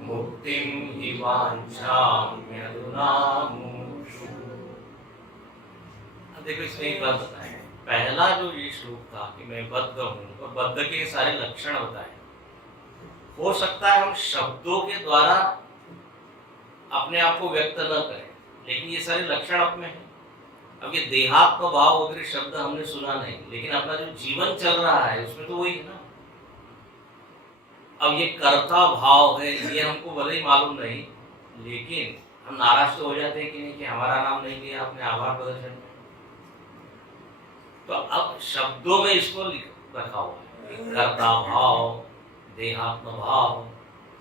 मुक्तिं हि वाञ्छाम्यधुना मुमुक्षुः। अब देखो, इसमें एक बात बताएं। पहला जो ये श्लोक था कि मैं बद्ध हूँ, और बद्ध के सारे लक्षण बताए। हो सकता है हम शब्दों के द्वारा अपने आप को व्यक्त न करें, लेकिन ये सारे लक्षण अपने हैं। अब ये देहात्म भाव वगैरह शब्द हमने सुना नहीं, लेकिन अपना जो जीवन चल रहा है उसमें तो वही है ना। अब ये कर्ता भाव है, ये हमको भले ही मालूम नहीं, लेकिन हम नाराज तो हो जाते हैं कि नहीं, कि हमारा नाम नहीं लिया आपने आभार प्रदर्शन में। तो अब शब्दों में इसको रखा हुआ है, कर्ता भाव, देहात्म भाव,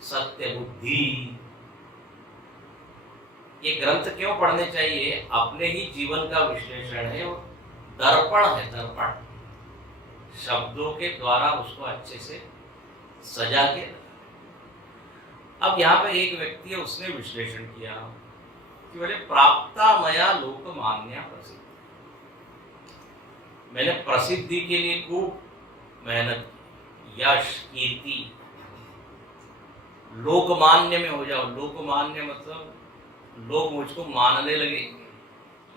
सत्य बुद्धि। ये ग्रंथ क्यों पढ़ने चाहिए? अपने ही जीवन का विश्लेषण है, और दर्पण है, दर्पण। शब्दों के द्वारा उसको अच्छे से सजा के रखा। अब यहाँ पे एक व्यक्ति है, उसने विश्लेषण किया कि बोले प्राप्ता मया लोकमान्या प्रसिद्धि। मैंने प्रसिद्धि के लिए खूब मेहनत की, यश कीर्ति, लोकमान्य में हो जाओ। लोकमान्य मतलब लोग मुझको मानने लगे,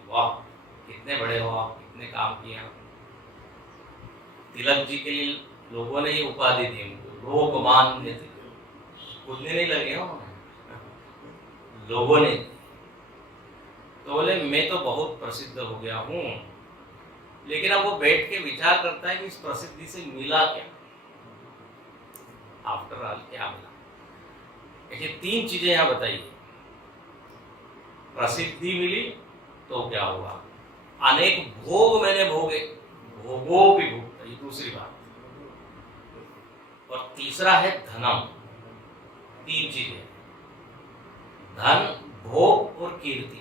वाह कितने बड़े हो आप, कितने काम किए आप। तिलक जी के लिए लोगों ने ये उपाधि दी उनको, लोकमान्य थे। खुद ने नहीं लगे हो, लोगों ने। तो बोले मैं तो बहुत प्रसिद्ध हो गया हूँ, लेकिन अब वो बैठ के विचार करता है कि इस प्रसिद्धि से मिला क्या, आफ्टर ऑल क्या मिला। ऐसी तीन चीजें यहाँ बताइए। प्रसिद्धि मिली तो क्या हुआ? अनेक भोग मैंने भोगे, भोगों भी भोग, ये दूसरी बात। और तीसरा है धनम। तीन चीजें, धन, भोग और कीर्ति।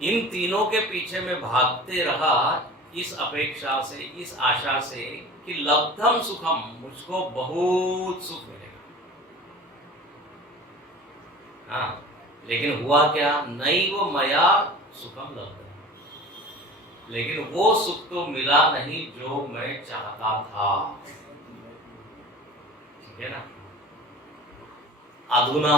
इन तीनों के पीछे मैं भागते रहा, इस अपेक्षा से, इस आशा से कि लब्धम सुखम, मुझको बहुत सुख मिलेगा। हाँ, लेकिन हुआ क्या? नैव मया सुखम लब्धम, लेकिन वो सुख तो मिला नहीं जो मैं चाहता था। ठीक है ना? अधुना,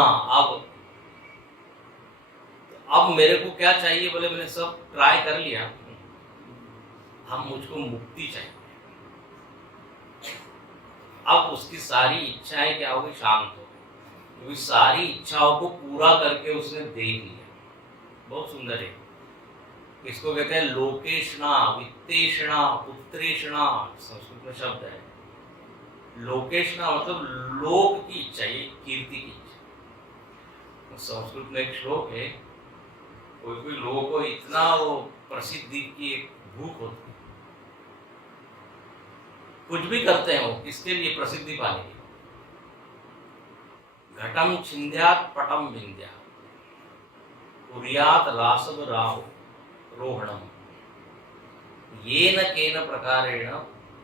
अब मेरे को क्या चाहिए? बोले मैंने सब ट्राई कर लिया, अब मुझको मुक्ति चाहिए। अब उसकी सारी इच्छाएं क्या हो गई? शांत हो गई, क्योंकि सारी इच्छाओं को पूरा करके उसने देख लिया। बहुत सुंदर है। इसको कहते हैं लोकेशना, वित्तेषणा, पुत्रेषणा, संस्कृत में शब्द है। लोकेशना मतलब लोक की इच्छा, ये कीर्ति की इच्छा। संस्कृत में एक श्लोक है, कोई कोई लोगों को इतना वो प्रसिद्धि की एक भूख होती है, कुछ भी करते हैं वो किसके लिए? प्रसिद्धि पाने के लिए। घटम छिंद्यात पटम विंध्या कुर्यात रासव राहो रोहणम येन केन प्रकारेण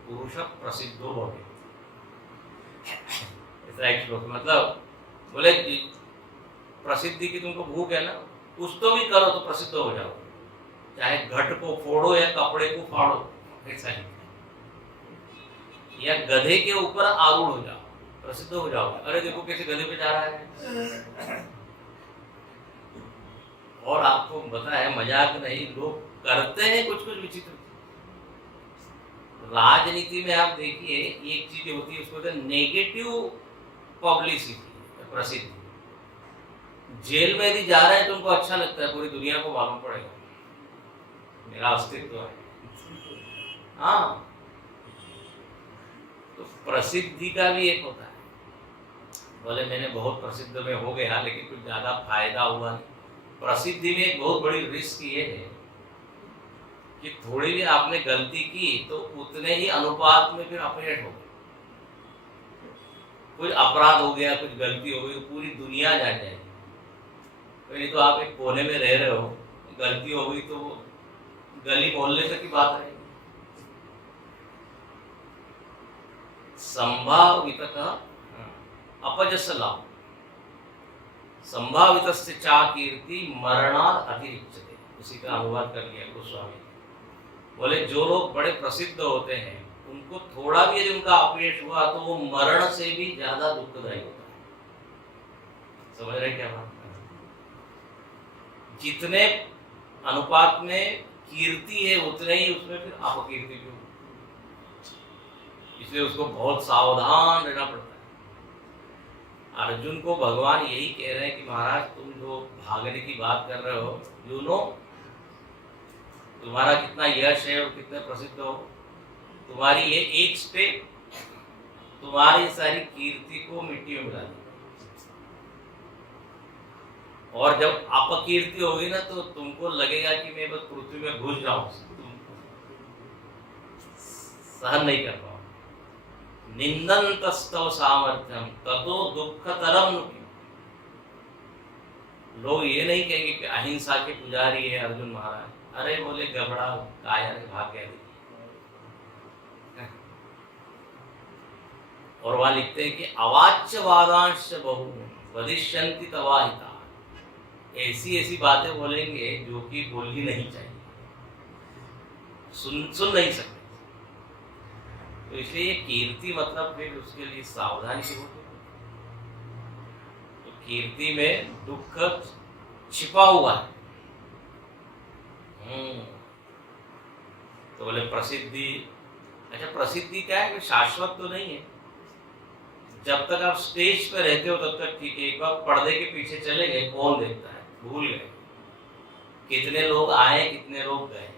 पुरुष प्रसिद्धो भवेत्। ऐसा एक श्लोक, मतलब बोले प्रसिद्धि की तुमको भूख है ना, कुछ तो भी करो तो प्रसिद्ध हो जाओ, चाहे घट को फोड़ो या कपड़े को फाड़ो, ऐसा ही, या गधे के ऊपर आरूढ़ हो जाओ, प्रसिद्ध हो जाओ। अरे देखो कैसे गधे पे जा रहा है। और आपको पता है, मजाक नहीं, लोग करते हैं कुछ कुछ विचित्र। राजनीति में आप देखिए एक चीज होती है, उसको कहते हैं नेगेटिव पब्लिसिटी, प्रसिद्धि। जेल में यदि जा रहे हैं तो उनको अच्छा लगता है, पूरी दुनिया को मालूम पड़ेगा मेरा अस्तित्व है। हाँ, तो प्रसिद्धि का भी एक होता है। बोले मैंने बहुत प्रसिद्ध में हो गया लेकिन कुछ ज्यादा फायदा हुआ नहीं। प्रसिद्धि में एक बहुत बड़ी रिस्क ये है कि थोड़ी भी आपने गलती की तो उतने ही अनुपात में फिर अपडेट हो गए। कुछ अपराध हो गया, कुछ गलती हो गई, तो पूरी दुनिया जान जाएगी। नहीं तो आप एक कोने में रह रहे हो, गलती हो गई तो गली मोहल्ले तक की बात रहेगी। संभावित अपजस लाभ, संभावित चा कीर्ति मरणाद अतिरिच्यते, उसी का अनुवाद कर लिया गोस्वामी। बोले जो लोग बड़े प्रसिद्ध होते हैं उनको थोड़ा भी यदि उनका अपयश हुआ तो वो मरण से भी ज्यादा दुखदायी होता है। समझ रहे क्या बात? जितने अनुपात में कीर्ति है उतने ही उसमें फिर अपकीर्ति भी होती है, इसलिए उसको बहुत सावधान रहना पड़ता है। अर्जुन को भगवान यही कह रहे हैं कि महाराज तुम जो भागने की बात कर रहे हो, यू नो तुम्हारा कितना यश है और कितने प्रसिद्ध हो, तुम्हारी ये एक स्टेप तुम्हारी सारी कीर्ति को मिट्टी में मिला दी। और जब अपकीर्ति होगी ना तो तुमको लगेगा कि मैं बस पृथ्वी में घुस जाऊं, सहन नहीं कर पाऊं। निंदन्तस्तव सामर्थ्यम ततो दुःखतरम नुकिम। लोग ये नहीं कहेंगे कि अहिंसा के पुजारी है अर्जुन महाराज। अरे बोले गबड़ा काया ने भाग गया। और वहां लिखते हैं कि अवाच्य वादांश बहु वदिष्यन्ति तवाहिता। ऐसी ऐसी बातें बोलेंगे जो कि बोलनी नहीं चाहिए, सुन नहीं सकते। तो इसलिए ये कीर्ति मतलब फिर उसके लिए सावधानी की होती है। तो कीर्ति में दुख छिपा हुआ है। तो बोले प्रसिद्धि, अच्छा प्रसिद्धि क्या है? शाश्वत तो नहीं है। जब तक आप स्टेज पे रहते हो तब तक ठीक है, एक बार पर्दे के पीछे चले गए कौन देखता है, भूल गए कितने लोग आए कितने लोग गए।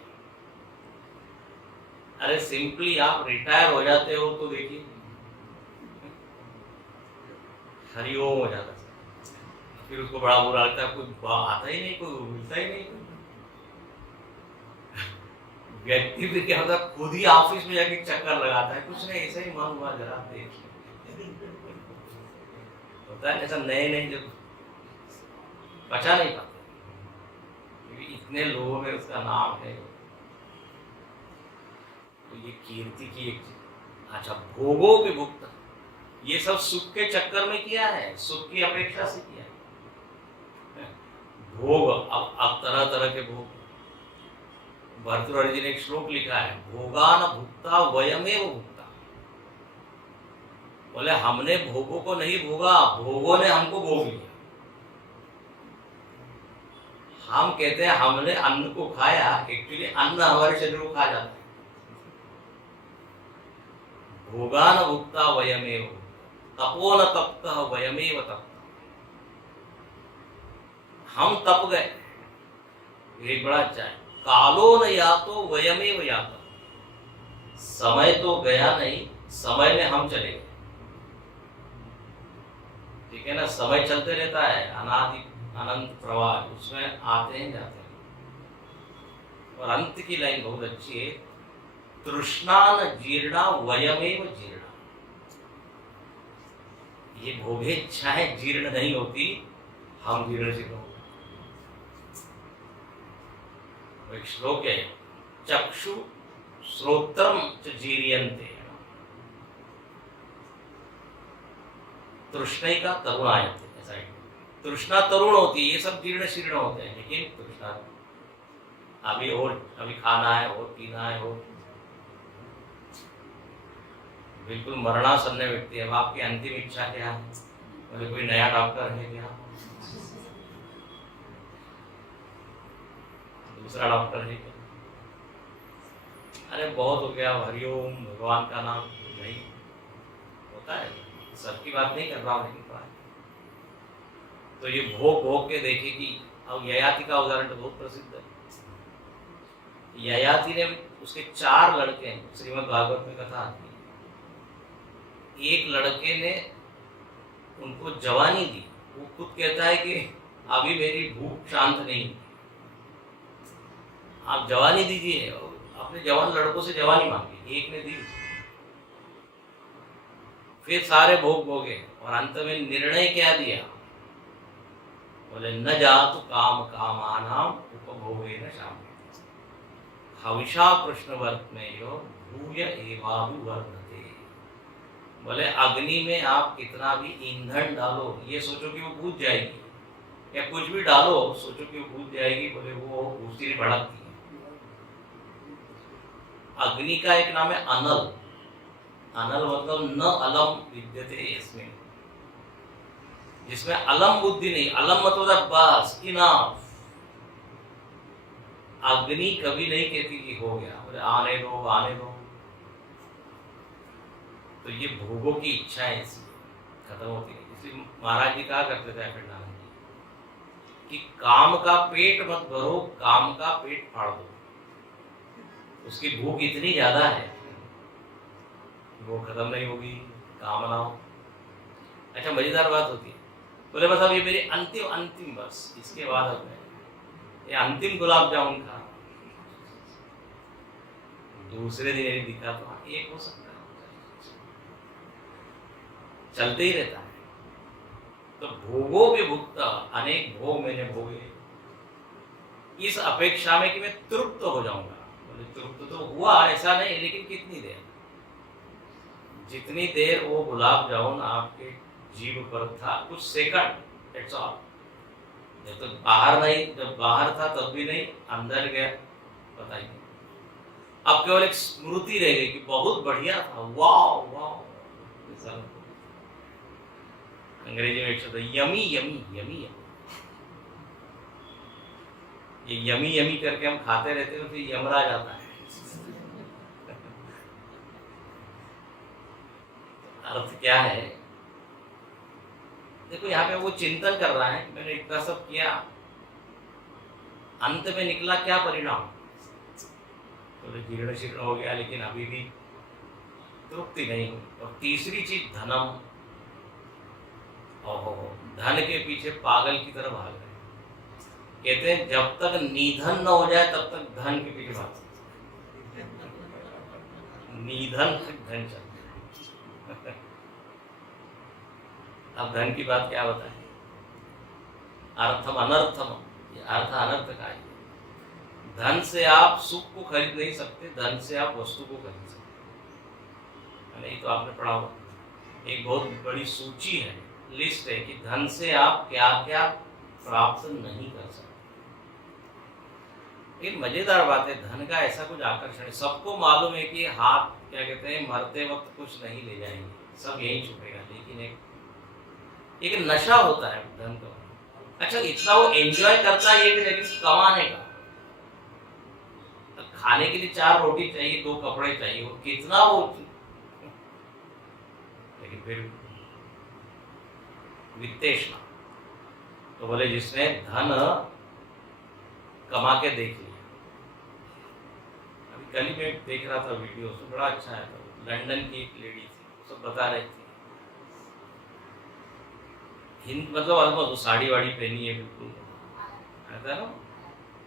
अरे सिंपली आप रिटायर हो जाते हो तो देखिए हरिओम हो जाता है, फिर उसको बड़ा बुरा लगता है, कोई आता ही नहीं, कोई मिलता ही नहीं। व्यक्ति भी क्या होता है, खुद ही ऑफिस में जाके चक्कर लगाता है, कुछ नहीं ऐसा ही मन हुआ जरा देख होता है ऐसा। नए नए जब बचा नहीं पाते क्योंकि इतने लोगों में उसका नाम है। तो ये कीर्ति की एक चीज। अच्छा भोगों की भुगत, ये सब सुख के चक्कर में किया है, सुख की अपेक्षा से किया है। भोग अब तरह तरह के भोग। भर्तृहरि जी ने एक श्लोक लिखा है, भोगान भुक्ता वयमेव भुक्ता। बोले हमने भोगों को नहीं भोगा, भोगों ने हमको भोग लिया। हम कहते हैं हमने अन्न को खाया, एक्चुअली अन्न हमारे शरीर को खा जाता है। भोगान भुक्ता वयमेव, तपो न तप्तः वयमेव तप्तः। हम तप गए, एक बड़ा अच्छा है, कालो न यातो वयमेव यातो। समय तो गया नहीं, समय में हम चले गए। ठीक है ना, समय चलते रहता है, अनादि अनंत प्रवाह, उसमें आते हैं जाते हैं। और अंत की लाइन बहुत अच्छी है, तृष्णा न जीर्णा वयमेव जीर्णा। ये भोगे इच्छाएं जीर्ण नहीं होती, हम जीर्ण शीर्ण होते। एक श्लोक है, चक्षु श्रोत्रम च जीर्यन्ते, तृष्णा का तरुणायते। ऐसा है, तृष्णा तरुण होती है, ये सब जीर्ण शीर्ण होते हैं, लेकिन तृष्णा अभी और, अभी खाना है और पीना है और, बिल्कुल मरणासन्न व्यक्ति है। अब आपकी अंतिम इच्छा क्या है? बोले कोई नया डॉक्टर है क्या, दूसरा डॉक्टर है क्या? अरे बहुत हो गया, हरिओम भगवान का नाम नहीं होता है, सबकी बात नहीं कर रहा हूं, लेकिन तो ये भोग भोग के देखे कि, अब ययाति का उदाहरण तो बहुत प्रसिद्ध है। ययाति ने, उसके 4 लड़के हैं, श्रीमद् भागवत में कथा आती है। एक लड़के ने उनको जवानी दी, वो खुद कहता है कि अभी मेरी भूख शांत नहीं, आप जवानी दीजिए। अपने जवान लड़कों से जवानी मांगी, एक ने दी, फिर सारे भोग भोगे और अंत में निर्णय क्या दिया? बोले न जातु काम कामानाम उपभोगे न शाम हविषा कृष्ण वर्त में यो भूय एवादु वर्धते। बोले अग्नि में आप कितना भी ईंधन डालो, ये सोचो कि वो बुझ जाएगी, या कुछ भी डालो सोचो कि वो बुझ जाएगी, बोले वो उसी भड़कती है। अग्नि का एक नाम है अनल। अनल मतलब न अलम विद्यते इसमें, जिसमें अलम बुद्धि नहीं। अलम मतलब बस इनफ। अग्नि कभी नहीं कहती कि हो गया, बोले आने दो आने दो। तो ये भोगों की इच्छा है, खत्म होती है। इसलिए महाराज जी कहा करते थे अखंडानंद जी कि काम का पेट मत भरो, काम का पेट फाड़ दो। उसकी भूख इतनी ज्यादा है वो खत्म नहीं होगी, कामनाओं। अच्छा मजेदार बात होती है, बोले बस अब ये मेरी अंतिम बस, इसके बाद अब मैं ये अंतिम गुलाब जामुन खा, दूसरे दिन नहीं दिखा तो एक हो सकता है, चलते ही रहता है। तो भोगों भी भुगता, अनेक भोग मैंने भोगे, इस अपेक्षा में कि मैं तृप्त हो जाऊंगा। बोले तृप्त तो हुआ ऐसा नहीं, लेकिन कितनी देर? जितनी देर वो गुलाब जामुन आपके जीभ पर था, कुछ सेकंड, दैट्स ऑल। जब तक बाहर नहीं, जब बाहर था तब भी नहीं, अंदर गया पता ही नहीं। अब केवल एक स्मृति रह गई कि बहुत बढ़िया था, वाओ वाओ। अंग्रेजी में एक शब्द यमी यमी यमी। ये यमी यमी करके हम खाते रहते हैं, फिर यमराज आता है। अर्थ क्या है? देखो यहाँ पे वो चिंतन कर रहा है, मैंने इतना सब किया, अंत में निकला क्या परिणाम? तो जीर्ण शीर्ण हो गया, लेकिन अभी भी तृप्ति नहीं हुई। और तीसरी चीज धनम। ओहो, धन के पीछे पागल की तरह भाग रहे। कहते हैं जब तक निधन न हो जाए तब तक धन के पीछे भाग, निधन तक धन चलता है। अब धन की बात क्या बताएं? अर्थम अनर्थम, अर्थ अनर्थ का है। धन से आप सुख को खरीद नहीं सकते, धन से आप वस्तु को खरीद सकते। नहीं तो आपने पढ़ा होगा, एक बहुत बड़ी सूची है, लिस्ट है कि धन से आप क्या क्या प्राप्त नहीं कर सकते। लेकिन मजेदार बात है, धन का ऐसा कुछ आकर्षण है। सबको मालूम है कि हाथ क्या कहते हैं, मरते वक्त कुछ नहीं ले जाएंगे, सब यही छुपेगा। लेकिन एक नशा होता है धन का। अच्छा इतना वो एंजॉय करता है ये भी, लेकिन कमाने का, खाने के लिए 4 रोटी चाहिए, 2 कपड़े चाहिए, वो कितना वो, लेकिन फिर वित्तेषणा। तो बोले जिसने धन कमा के देख लिया। अभी कल ही मैं देख रहा था वीडियो, उसमें बड़ा अच्छा है, तो लंदन की एक लेडी थी, सब बता रही थी, हिंद मतलब ऑलमोस्ट साड़ी वाड़ी पहनी है बिल्कुल, ऐसा ना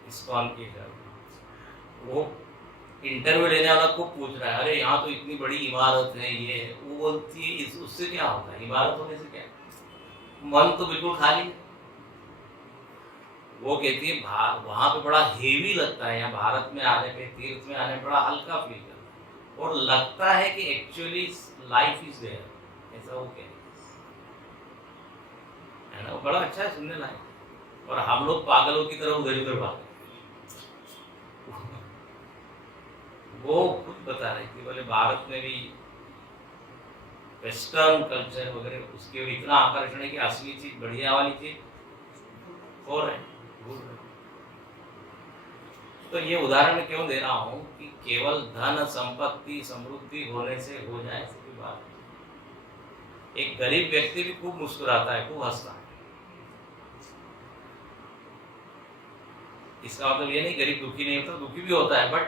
इस्कॉन की हिसाब। वो इंटरव्यू लेने वाला को पूछ रहा है, अरे यहाँ तो इतनी बड़ी इमारत है, ये है। वो बोलती है उससे क्या होता है, इमारत होने से क्या, मन तो बिल्कुल खाली है। वो कहती है वहां पे बड़ा हेवी लगता है, यहाँ भारत में आने पे, तीर्थ में आने पे बड़ा हल्का फील करता है, और लगता है कि एक्चुअली लाइफ इज देयर, ऐसा वो कहती है ना। वो बड़ा अच्छा है सुनने लायक, और हम लोग पागलों की तरह उधर उधर भाग। वो खुद बता रही थी, बोले भारत में भी वेस्टर्न कल्चर वगैरह उसके इतना आकर्षण है कि असली चीज, बढ़िया वाली चीज हो रहे हैं, भूल रहे। तो ये उदाहरण क्यों दे रहा हूं कि केवल धन संपत्ति समृद्धि होने से हो जाए ऐसी बात नहीं। एक गरीब व्यक्ति भी खूब मुस्कुराता है, खूब हंसता है। इसका मतलब ये नहीं गरीब दुखी नहीं होता, दुखी भी होता है, बट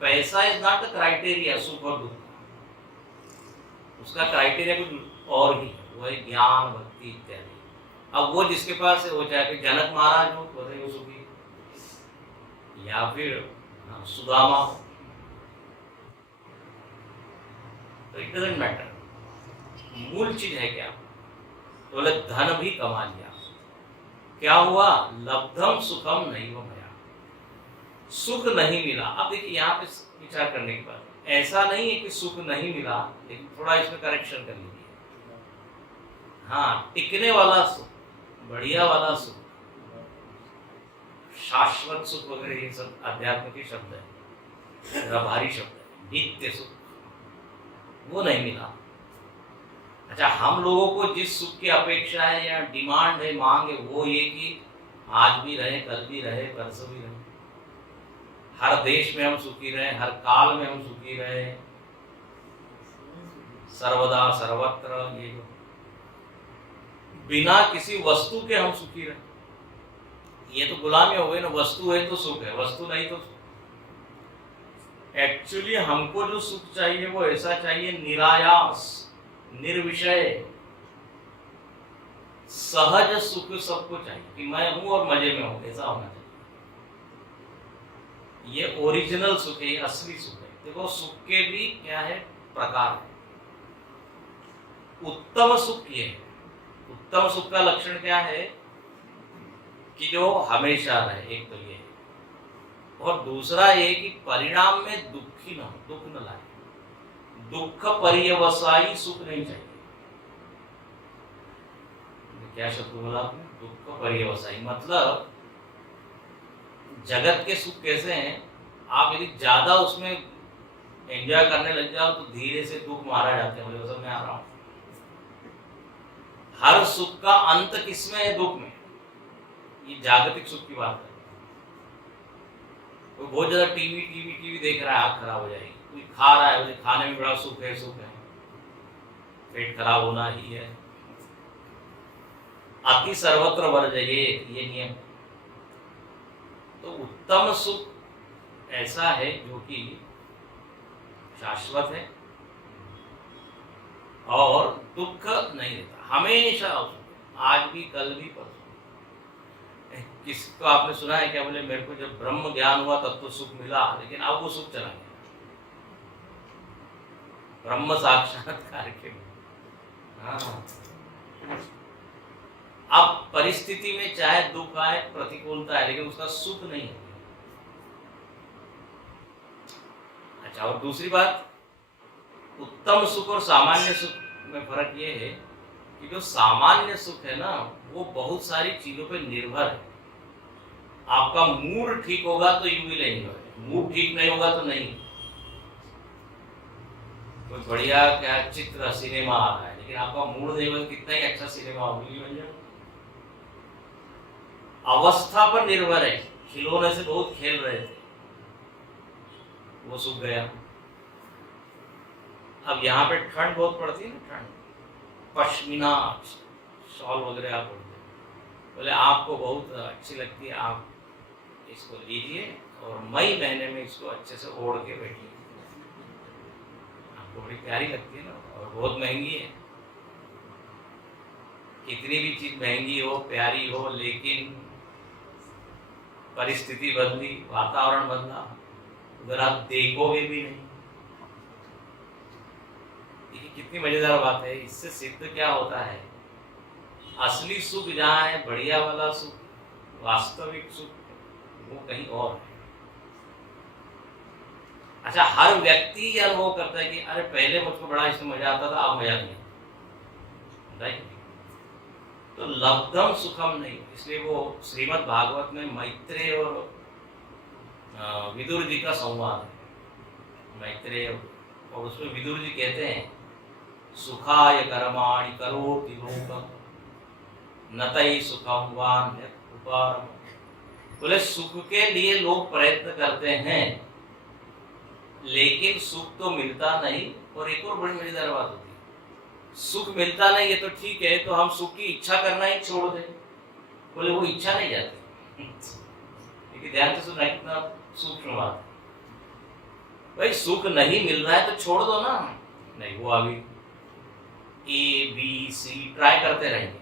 पैसा इज नॉट द क्राइटेरिया सुख और दुख। उसका क्राइटेरिया कुछ और ही है, वो है ज्ञान भक्ति इत्यादि। अब वो जिसके पास है, वो चाहे जनक महाराज हो वो सुखी, या फिर सुदामा हो, तो इट डजंट मैटर। मूल चीज है क्या, तो बोले धन भी कमा लिया, क्या हुआ, लब्धम सुखम नहीं हो गया, सुख नहीं मिला। अब देखिए यहाँ पे विचार करने की बात, ऐसा नहीं है कि सुख नहीं मिला, लेकिन थोड़ा इसमें करेक्शन कर लीजिए। हाँ, टिकने वाला सुख, बढ़िया वाला सुख, शाश्वत सुख वगैरह, ये सब अध्यात्म के शब्द है, जरा भारी शब्द है, नित्य सुख, वो नहीं मिला। अच्छा, हम लोगों को जिस सुख की अपेक्षा है या डिमांड है, मांग है, वो ये कि आज भी रहे, कल भी रहे, परसों भी रहे, हर देश में हम सुखी रहे, हर काल में हम सुखी रहे, सर्वदा सर्वत्र, ये बिना किसी वस्तु के हम सुखी रहे। ये तो गुलामी हो गई ना, वस्तु है तो सुख है, वस्तु नहीं तो सुख। एक्चुअली हमको जो सुख चाहिए वो ऐसा चाहिए, निरायास, निर्विषय, सहज सुख सबको चाहिए, कि मैं हूं और मजे में हूं, ऐसा होना चाहिए। ये ओरिजिनल सुख है, ये असली सुख है। देखो, सुख के भी क्या है, प्रकार है। उत्तम सुख ये है, उत्तम सुख का लक्षण क्या है कि जो हमेशा रहे, एक तो ये है, और दूसरा ये कि परिणाम में दुखी न हो, दुख न लाए, दुख पर्यवसायी सुख नहीं चाहिए। क्या शब्द बोला आपने, दुख पर्यवसायी, मतलब जगत के सुख कैसे हैं, आप यदि ज्यादा उसमें एंजॉय करने लग जाओ तो धीरे से दुख मारा जाते हैं। मुझे मैं आ रहा हूं, हर सुख का अंत किसमें है, दुख में। ये जागतिक सुख की बात है। कोई बहुत ज्यादा टीवी देख रहा है, आंख खराब हो जाएगी। कोई खा रहा है, खाने में बड़ा सुख है, पेट खराब होना ही है। अति सर्वत्र वर्जये, ये नियम। तो उत्तम सुख ऐसा है जो कि शाश्वत है और दुख नहीं देता, हमेशा आज भी, कल भी, परसों। किसको आपने सुना है क्या, बोले मेरे को जब ब्रह्म ज्ञान हुआ तब तो सुख मिला, लेकिन अब वो सुख चला गया। ब्रह्म साक्षात्कार के अब परिस्थिति में चाहे दुख आए, प्रतिकूलता है, लेकिन उसका सुख नहीं है। अच्छा, और दूसरी बात, उत्तम सुख और सामान्य सुख में फर्क ये है कि जो सामान्य सुख है ना, वो बहुत सारी चीजों पे निर्भर है। आपका मूड ठीक होगा तो यू विल एंजॉय, मूड ठीक नहीं होगा तो नहीं। कोई बढ़िया क्या चित्र सिनेमा आ रहा है, लेकिन आपका मूड नहीं होगा, कितना ही अच्छा सिनेमा होगी, अवस्था पर निर्भर है। खिलौने से बहुत खेल रहे थे, वो सूख गया। अब यहाँ पे ठंड बहुत पड़ती है ना, ठंड, पश्मीना शॉल वगैरह आप बोलते, बोले आपको बहुत अच्छी लगती है, आप इसको लीजिए और मई महीने में इसको अच्छे से ओढ़ के बैठिए। आपको बड़ी प्यारी लगती है ना, और बहुत महंगी है। कितनी भी चीज महंगी हो, प्यारी हो, लेकिन परिस्थिति बदली, वातावरण बदला, उधर आप देखोगे भी नहीं। देखिए कितनी मजेदार बात है। इससे सिद्ध क्या होता है, असली सुख जहाँ है, बढ़िया वाला सुख, वास्तविक सुख, वो कहीं और है। अच्छा, हर व्यक्ति ये अनुभव करता है कि अरे पहले मुझको बड़ा इसमें मजा आता था, अब मजा नहीं आता, राइट? तो लब्धम सुखम नहीं। इसलिए वो श्रीमद् भागवत में मैत्रेय और विदुर जी का संवाद है। मैत्रेय, और उसमें विदुर जी कहते हैं, सुखाय कर्माणि करोति लोकः नतई सुखम वान्यत् उपारम। बोले सुख के लिए लोग प्रयत्न करते हैं, लेकिन सुख तो मिलता नहीं। और एक और बड़ी मजेदार बात होती है, सुख मिलता नहीं, ये तो ठीक है, तो हम सुख की इच्छा करना ही छोड़ दें। बोले वो इच्छा नहीं जाती। देखिए ध्यान से सुनना, कितना सूक्ष्म बात है। भाई सुख नहीं मिल रहा है तो छोड़ दो ना। नहीं, वो अभी ABC ट्राई करते रहेंगे।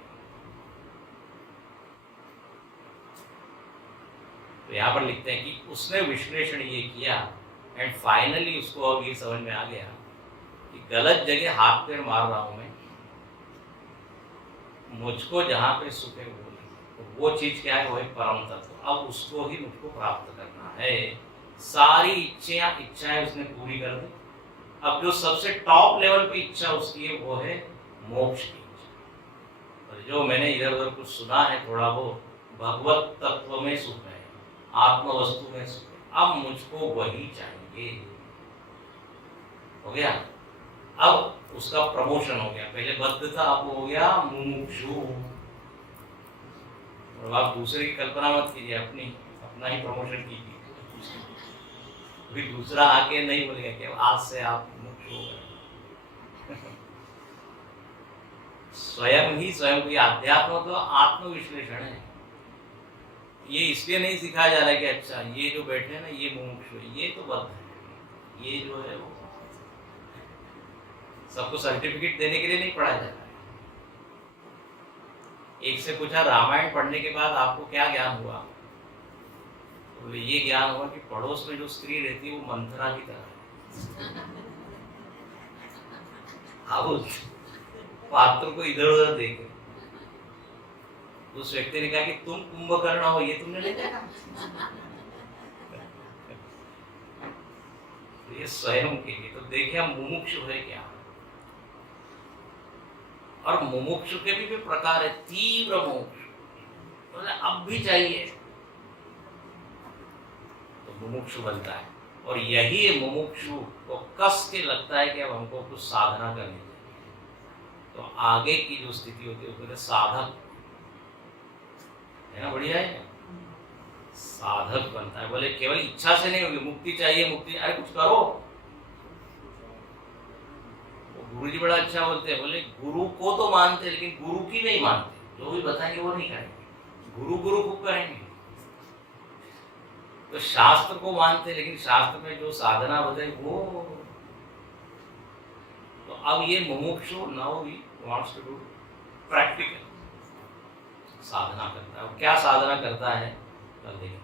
तो यहाँ पर लिखते हैं कि उसने विश्लेषण ये किया एंड फाइनली उसको अब ये समझ में आ गया कि गलत जगह हाथ पैर मार रहा हूं मैं। मुझको जहां पे सुख है वो नहीं, तो वो चीज क्या है, वो है परम तत्व। अब उसको ही मुझको प्राप्त करना है। सारी इच्छाएं उसने पूरी कर दी। अब जो सबसे टॉप लेवल पे इच्छा उसकी है, वो है मोक्ष की इच्छा। और जो मैंने इधर उधर कुछ सुना है थोड़ा, वो भगवत तत्व में सुख है, आत्म वस्तु में सुख है। अब मुझको वही चाहिए। हो गया, अब उसका प्रमोशन हो गया। पहले बद्धता, अब हो गया मुमुक्षु। और आप दूसरे की कल्पना मत कीजिए, अपना ही प्रमोशन कीजिए। फिर दूसरा आके नहीं बोलेगा कि आज से आप मुमुक्षु हो गए। स्वयं ही स्वयं को। अध्यात्म तो आत्मविश्लेषण है। ये इसलिए नहीं सिखाया जा रहा है कि अच्छा ये जो बैठे हैं ना, ये मुमुक्षु है, ये तो बद्ध है, ये जो है वो। सबको सर्टिफिकेट देने के लिए नहीं पढ़ाया जा रहा है। एक से पूछा, रामायण पढ़ने के बाद आपको क्या ज्ञान हुआ? तो ये ज्ञान हुआ कि पड़ोस में जो स्त्री रहती है वो मंथरा की तरह है। आप उस पात्र को इधर उधर देखे। उस व्यक्ति ने कहा कि तुम कुंभकर्ण हो, ये तुमने नहीं देखा? ये स्वयं के लिए। तो देखिए हम मुमुक्षु है क्या। और मुमुक्षु के भी प्रकार है। तीव्र मोक्ष, तो अब भी चाहिए, तो मुमुक्षु बनता है। और यही मुमुक्षु को कस के लगता है कि अब हमको कुछ साधना करनी चाहिए। तो आगे की जो स्थिति होती है उसमें साधक है ना, बढ़िया है, साधक बनता है। बोले केवल इच्छा से नहीं होगी, मुक्ति चाहिए, मुक्ति, अरे कुछ करो। गुरु जी बड़ा अच्छा बोलते हैं, बोले गुरु को तो मानते लेकिन गुरु की नहीं मानते। जो भी बताएंगे वो नहीं करेंगे, गुरु गुरु को करेंगे। तो शास्त्र को मानते लेकिन शास्त्र में जो साधना बताए वो। तो अब ये मुमुक्षु now he wants to do practical साधना करता है। और क्या साधना करता है कल देखिए।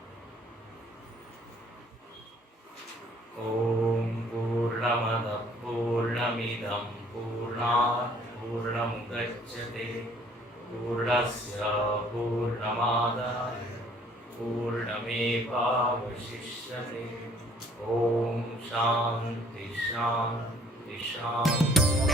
ओम पूर्णमद पूर्णमिदं पूर्णात् पूर्णमुदच्यते पूर्णस्य पूर्णमादाय पूर्णमेवावशिष्यते। ओम शांति शांति शांति।